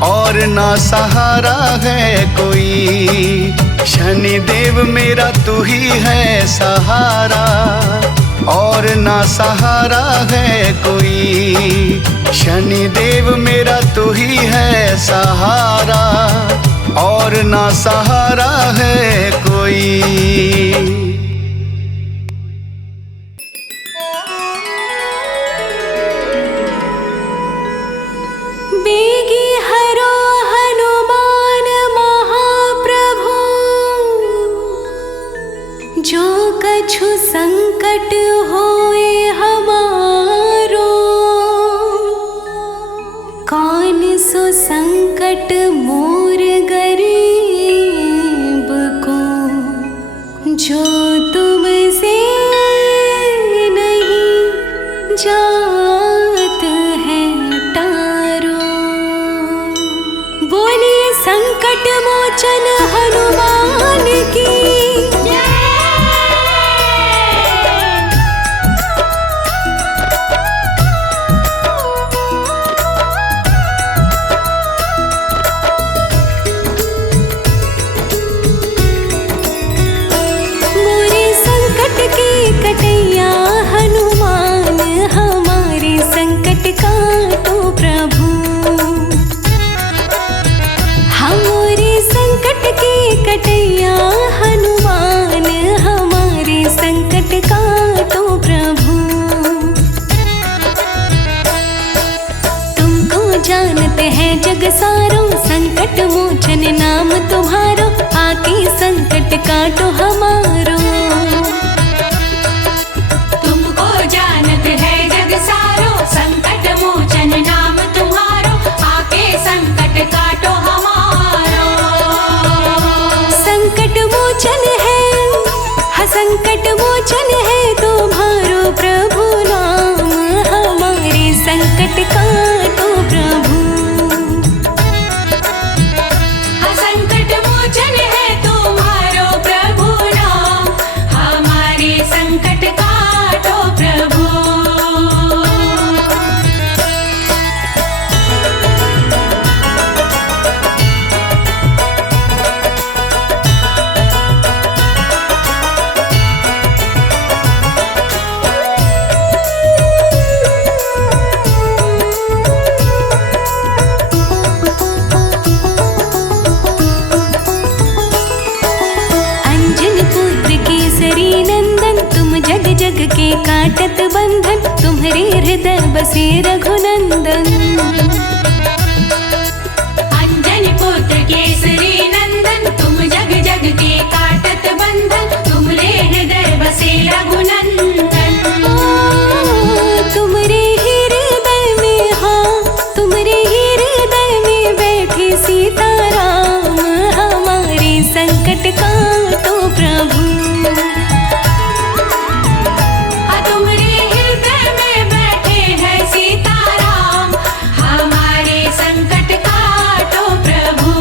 और ना सहारा है कोई। शनि देव मेरा तू ही है सहारा, और ना सहारा है कोई। शनि देव मेरा तू ही है सहारा, और ना सहारा है कोई। कछु संकट होए हमारो, कौन सो संकट मोर गरीब को संकट मोचन हनुमान की मोरे संकट की कटैया हनुमान हमारे संकट काटो प्रभु। हमारे संकट की कटैया हनुमान हमारे संकट काटो प्रभु। तुमको जानते हैं जग सारो संकट मोचन नाम तुम्हारो आके संकट काटो हमारो। तुमको जानत है जग सारो संकट मोचन नाम तुम्हारो आके संकट काटो हमारो। संकट मोचन है संकट मोचन है तुम्हारो प्रभु नाम हमारे संकट काटो प्रभु। संकट मोचन है तुम्हारो प्रभु नाम हमारे संकट काटो प्रभु। अंजन पुत्र केसरी नंदन तुम जग जग के काटत बंधन तुम्हारे हृदय बसे रघुनंदन। अंजन पुत्र केसरी नंदन तुम जग जग के काटत बंधन तुमरे हृदय बसे रघुनंदन। तुम्हारे हृदय में तुम्हारे हृदय में बैठे सीताराम हमारे संकट काटो प्रभु। तुम्हारे हृदय में बैठे हैं सीताराम हमारे संकट काटो प्रभु।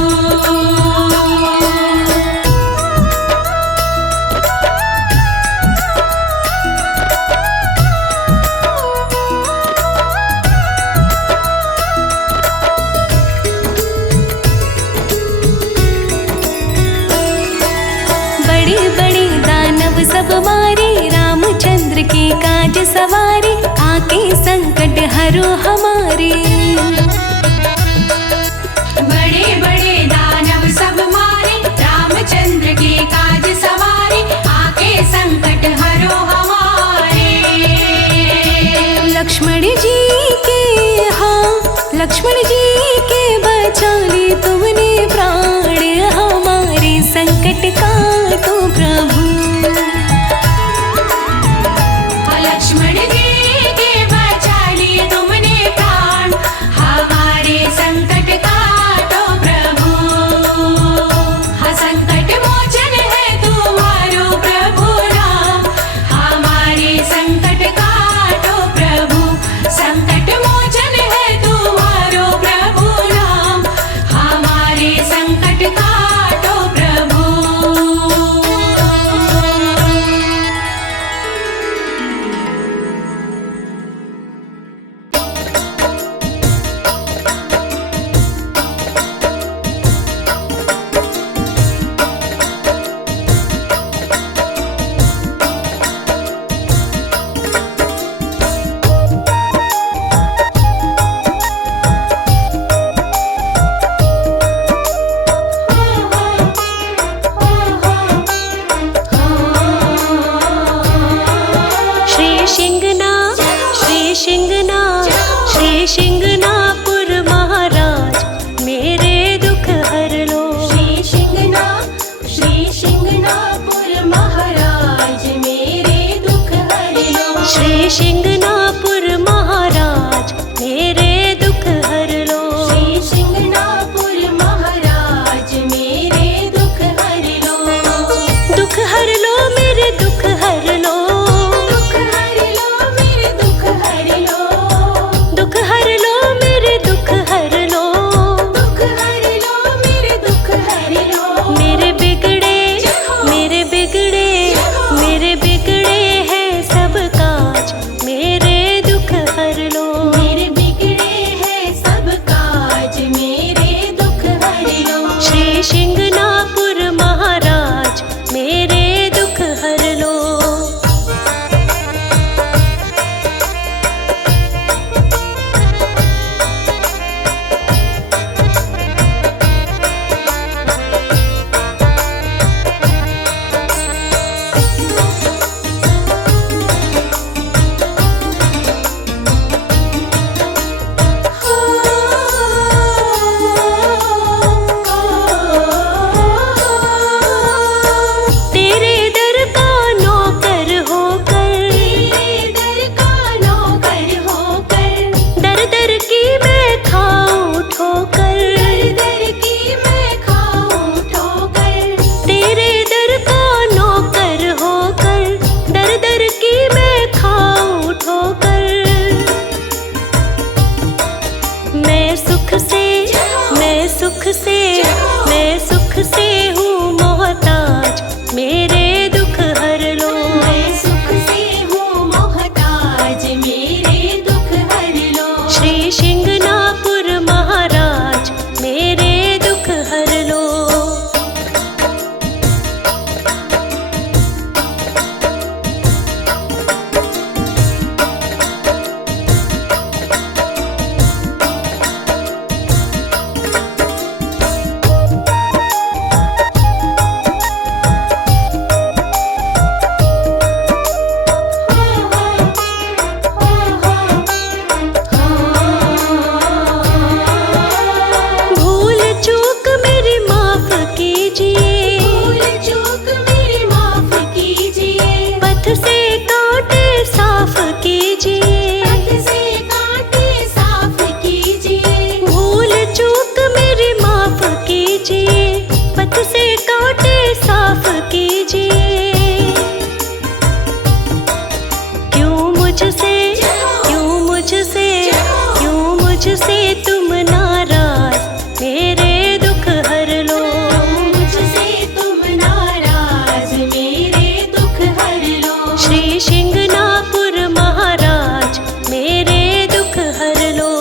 बड़े बड़े दानव सब मारे रामचंद्र के काज सवारे आके संकट हरो हमारे। बड़े बड़े दानव सब मारे रामचंद्र के काज सवारे आके संकट हरो हमारे। लक्ष्मण जी के लक्ष्मण जी के बचा ली तुमने प्राण हमारे संकट काटो प्रभु। लक्ष्मण जी के बचा लिए तुमने प्राण से, मैं सुख से हूँ मोहताज, मेरे दुख हर लो। मैं सुख से हूँ मोहताज, मेरे दुख हर लो। श्री शिंगनापुर महाराज, मेरे दुख हर लो। भूल चूक मेरी माफ कीजिए, भूल चूक मेरी माफ कीजिए। पथ से कांटे साफ कीजिए। पथ से कांटे साफ कीजिए। भूल चूक मेरी माफ कीजिए, पथ से कांटे साफ कीजिए। क्यों मुझसे, क्यों मुझसे, क्यों मुझसे तुम नाराज, मेरे दुख हर लो। मुझसे तुम नाराज, मेरे दुख हर लो। श्री शिंगनापुर महाराज, मेरे दुख हर लो।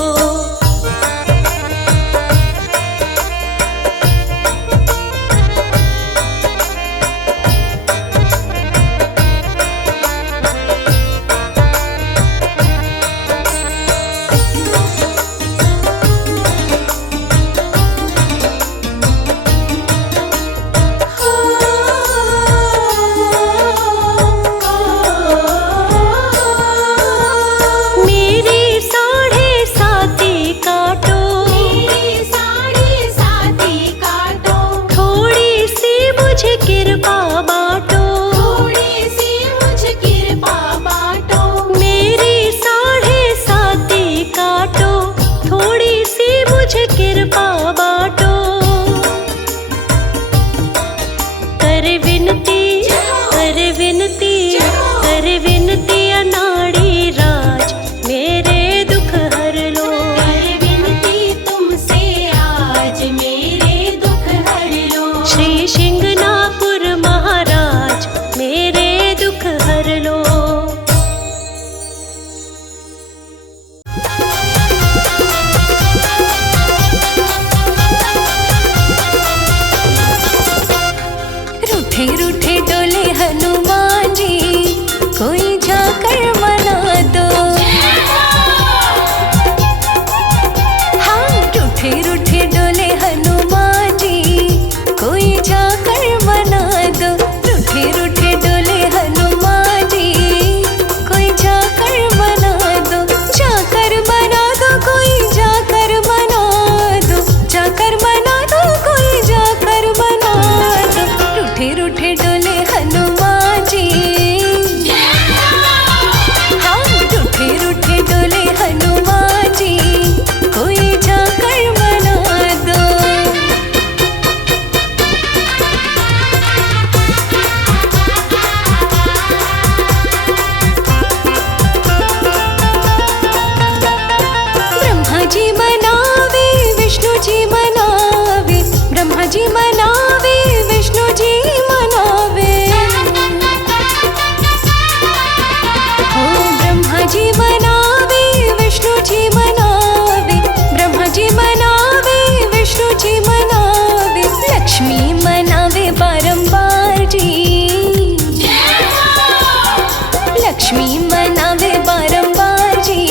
मेरी साढ़े साती काटो, मेरी साढ़े साथी काटो। थोड़ी सी मुझे कृपा बांटो। थोड़ी सी मुझ कृपा बांटो। मेरी साढ़े साती काटो, थोड़ी सी मुझे कृपा बांटो। कर विनती, कर विनती, कर विनती अनाड़ी राज, मेरे दुख हर लो। कर विनती तुमसे आज, मेरे दुख हर लो। श्री शिंगनापुर महाराज, मेरे दुख हर लो। रूठे रूठे डोले हनुमान जी, कोई जाकर मना दो। हाँ, रूठे रूठे डोले हनुमान जी, कोई जाकर मना दो। रूठे रूठे डोले हनुमान जी, कोई जाकर मना दो। जाकर मना दो, कोई जाकर मना दो। जाकर मना दो, कोई जाकर मना दो। रूठे रूठे डोले हनुमान जी। हाँ, रूठे रूठे डोले हनुमान जी, कोई जाकर मना दो। ब्रह्मा जी मनावे, विष्णु जी मनावे। ब्रह्मा जी मनावे, विष्णु जी मनावे। हो ब्रह्मा जी मनावे, विष्णु जी मनावे। ब्रह्मा जी मनावे, विष्णु जी मनावे। लक्ष्मी मनावे बारंबार जी। लक्ष्मी मनावे बारंबार जी,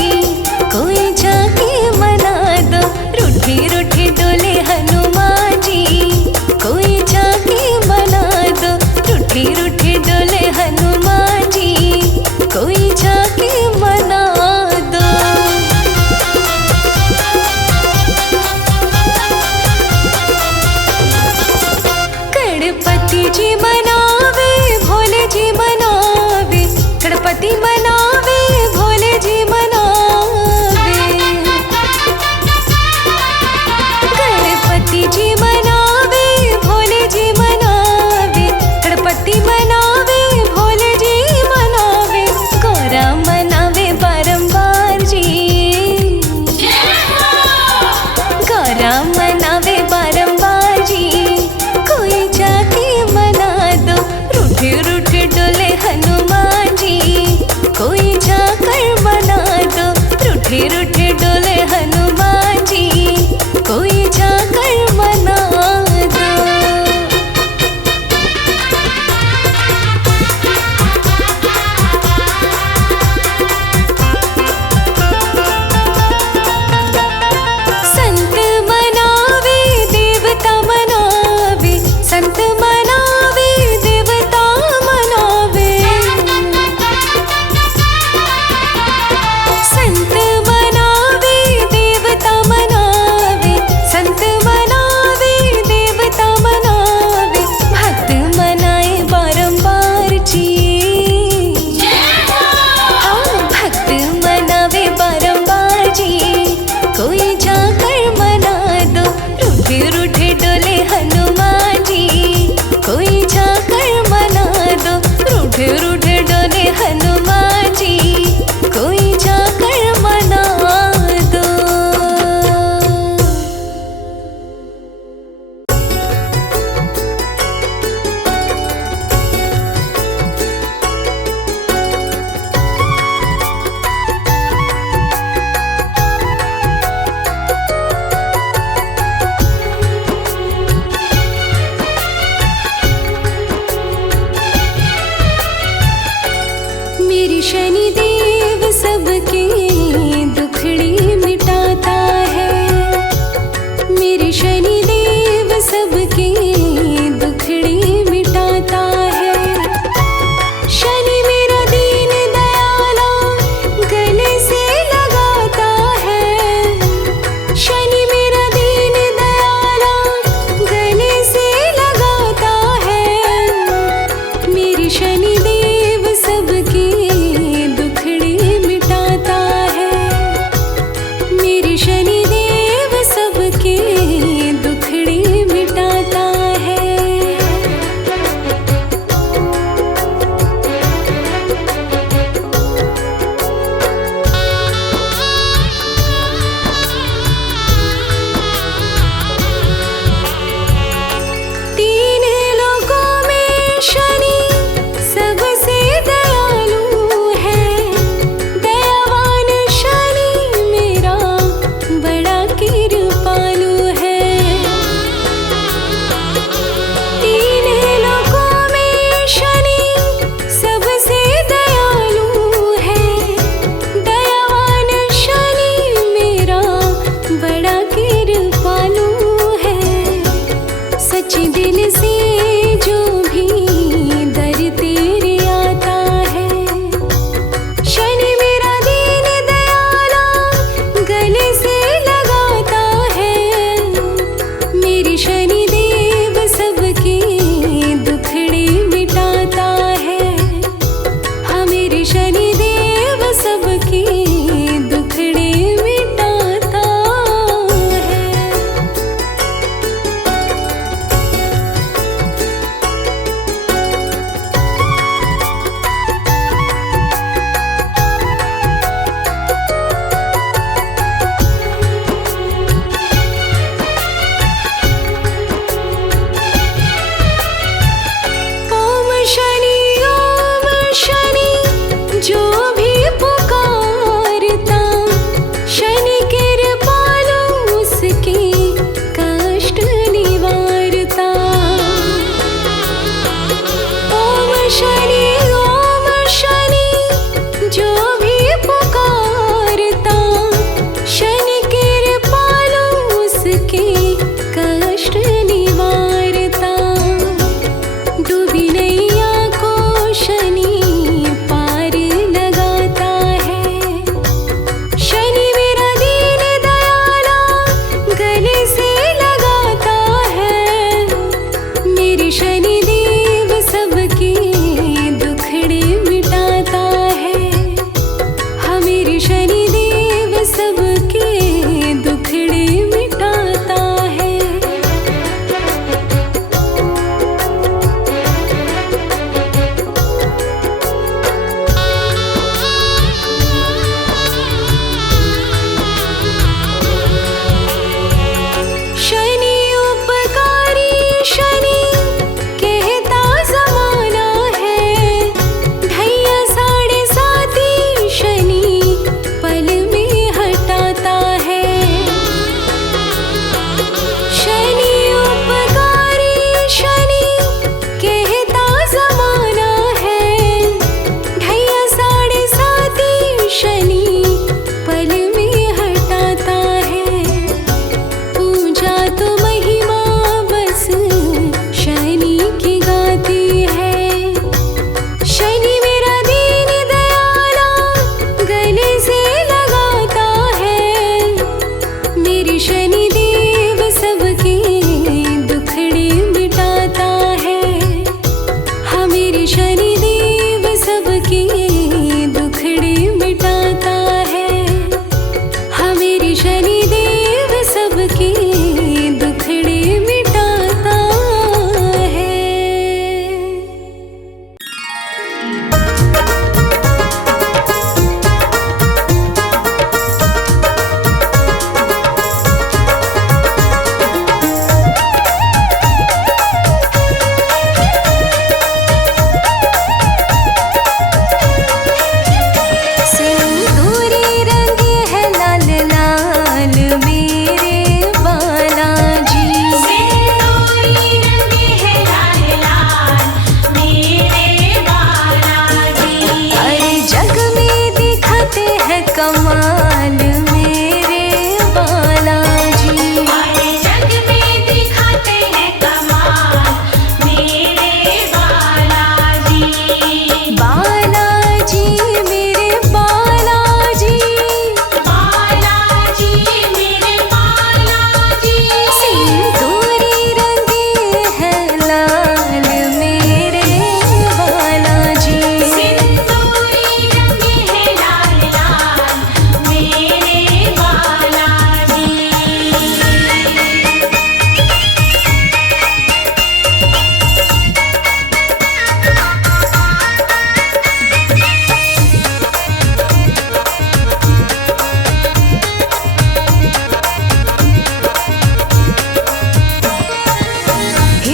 कोई जाके मना दो। रूठे रूठे डोले हनुमान जी, कोई रूठे डोले हनुमान जी, कोई जाकर मना दो। रूठे रूठे डोले हनुमान जी, कोई जाकर मना दो।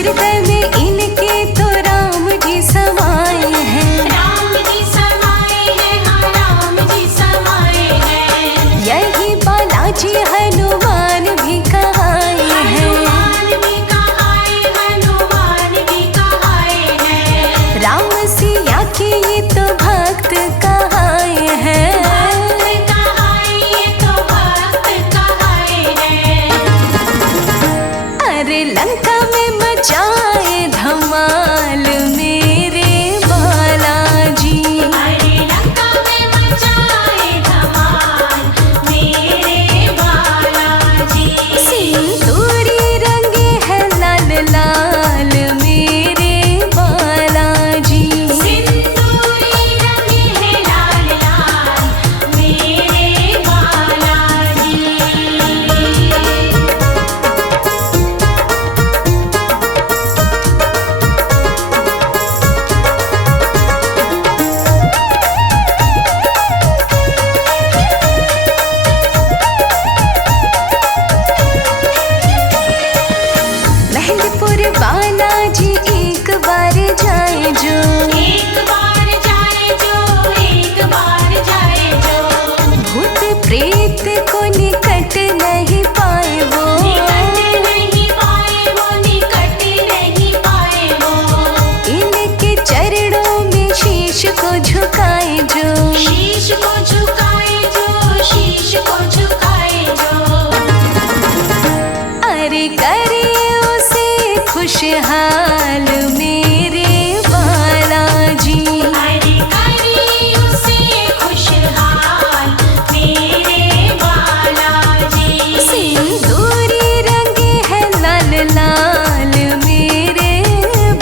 हृदय में इनके तो राम जी समाए हैं। राम जी समाए हैं, हाँ राम जी समाए हैं। यही बालाजी हनुमान भी कहाए हैं। हनुमान भी कहाए, हनुमान भी कहाए हैं। राम सिया के ये तो भक्त कहाए हैं। भक्त कहाए, ये तो भक्त कहाए हैं। अरे लंका में मचाए धमाल मेरे बालाजी। अरे लंका में मचाए धमाल मेरे बालाजी। सिंदूरी रंगे है लाल लाल मेरे बालाजी। सिंदूरी रंगे है लाल लाल मेरे बालाजी। मेहंदीपुर बालाजी एक बार जाए जो। एक बार जाए जो, एक बार जाए जो। भूत प्रेत को निकट नहीं पाए वो। निकट नहीं पाए वो, निकट नहीं पाए वो। इनके चरणों में शीश को झुकाए जो। शीश को झुकाए जो, शीश को झुकाए जो। अरे करे उसे खुशहाल मेरे बालाजी। अरे करी उसे खुशहाल मेरे बालाजी। सिंदूरी रंगे है लाल लाल मेरे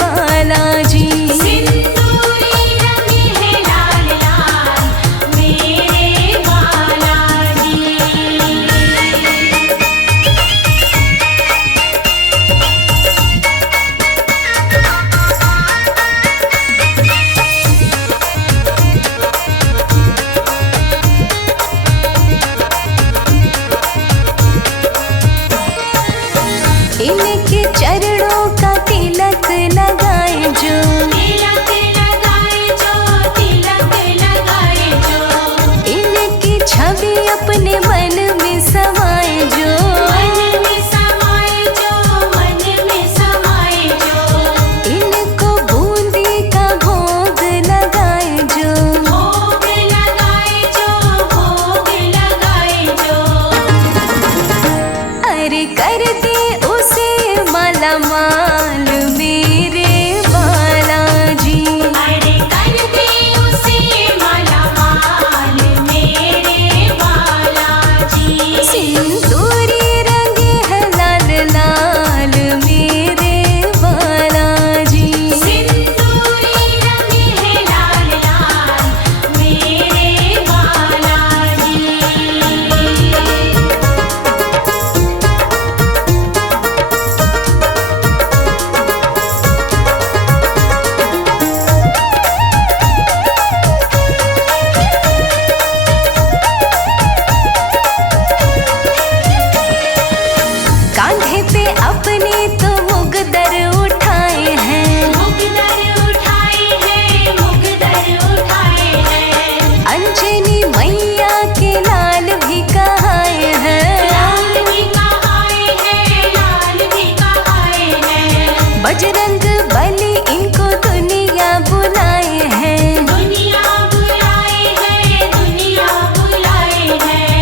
बालाजी। सिंदूरी रंगे है लाल लाल मेरे बालाजी। इनके चरणों का तिलक लगाए जो। तिलक लगाए जो, तिलक लगाए जो। इनकी छवि अपने मन में समाए जो। मन में समाए जो, मन में समाए जो। इनको बूंदी का भोग लगाए जो। भोग लगाए जो, भोग लगाए जो। अरे कर दे उसे माला माल मेरे बालाजी। अरे कर दे उसे माला माल मेरे बालाजी। सिंदूरी रंगे है लाल लाल मेरे बालाजी। सिंदूरी रंगे है लाल लाल मेरे बालाजी। कांधे पे अपने तो मुगदर उठाए हैं। मुगदर उठाए हैं, मुगदर उठाए हैं। अंजनी मैया के लाल भी कहाए हैं। लाल भी कहाए हैं, लाल भी कहाए हैं। बजरंग बली इनको दुनिया बुलाए हैं। दुनिया बुलाए हैं, दुनिया बुलाए हैं।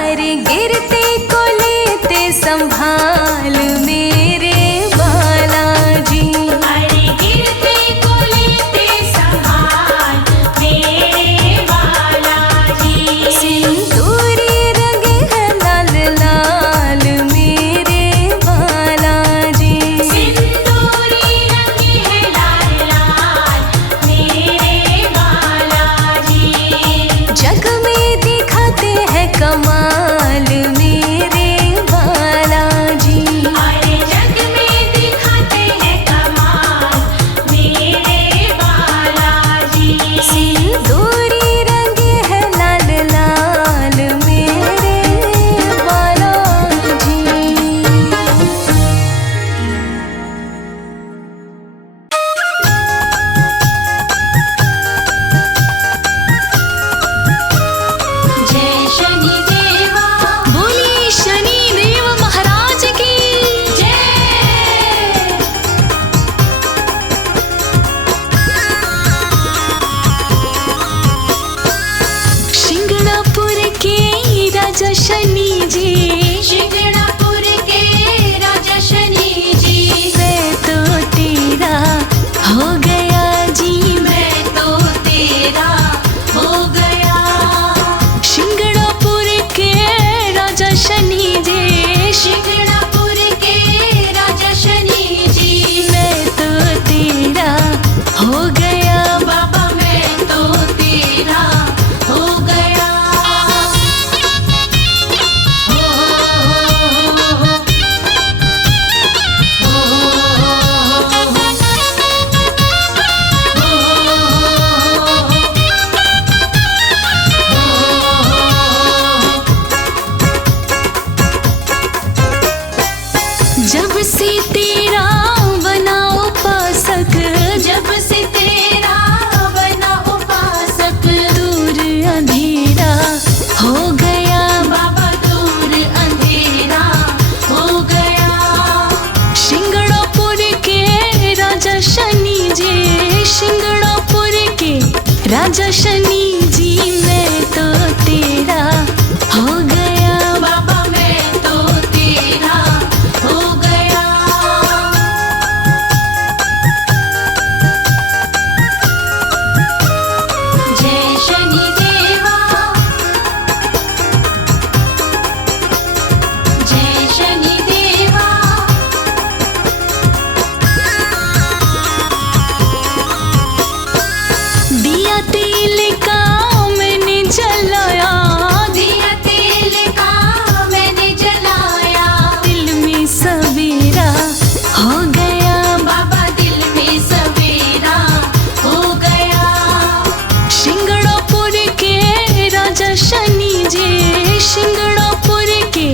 अरे गिरते को लेते संभाल मेरे बालाजी। अरे गिरते को लेते संभाल मेरे बालाजी। सिंदूरी रंगे है लाल लाल मेरे बालाजी। सिंदूरी रंगे है लाल लाल मेरे बालाजी। जग में दिखाते हैं कमाल मेरे बालाजी। अरे जब से तेरा बना उपासक, जब से तेरा बना उपासक, दूर अंधेरा हो गया, बाबा दूर अंधेरा हो गया। शिंगड़ापुर के राजा शनि जी, शिंगड़ापुर के राजा शनि जी, मैं तो तेरा हो गया, बाबा मैं तो तेरा हो गया। जय शनि देवा, जय शनि देवा। दिया तेल का मैंने जलाया, दिया तेल का मैंने जलाया, दिल में सवेरा हो गया, बाबा दिल में सवेरा हो गया। शिंगड़ापुर के राजा शनि जी, शिंगड़ापुर के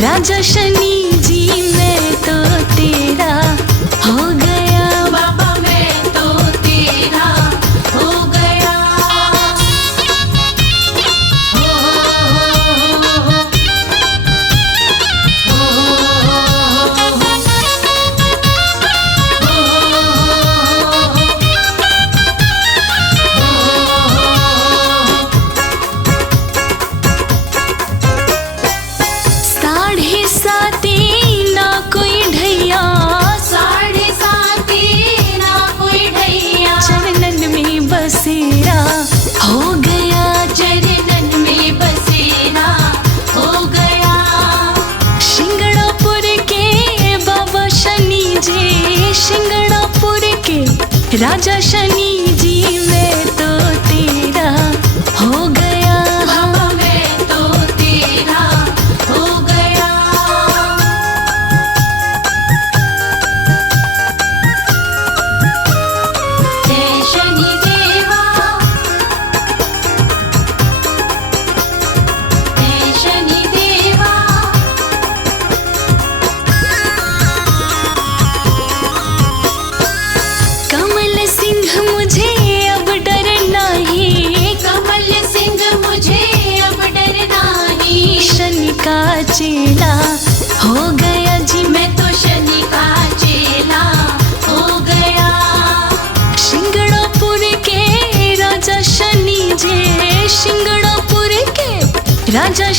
राजा शनि जी, मैं तो तेरा हो गया, बाबा मैं तो तेरा हो गया। हो हो साढ़े साती ना कोई ढैया, साढ़े साथी ना कोई ढैया, चरणन में बसेरा हो गया, चरणन में बसेरा हो गया। शिंगड़ापुर के बाबा शनि जी, शिंगड़ापुर के राजा शनि जी, मैं तो तेरा हो गया, बाबा मैं तो तेरा हो गया। जय शनि देवा, जय शनि देवा। कमल सिंह मुझे अब डर नहीं, कमल सिंह मुझे अब डर नहीं, शनि का चेला हो गया जी, मैं तो शनि का चेला हो गया। शिंगड़ापुर के राजा शनि जी, शिंगड़ापुर के राजा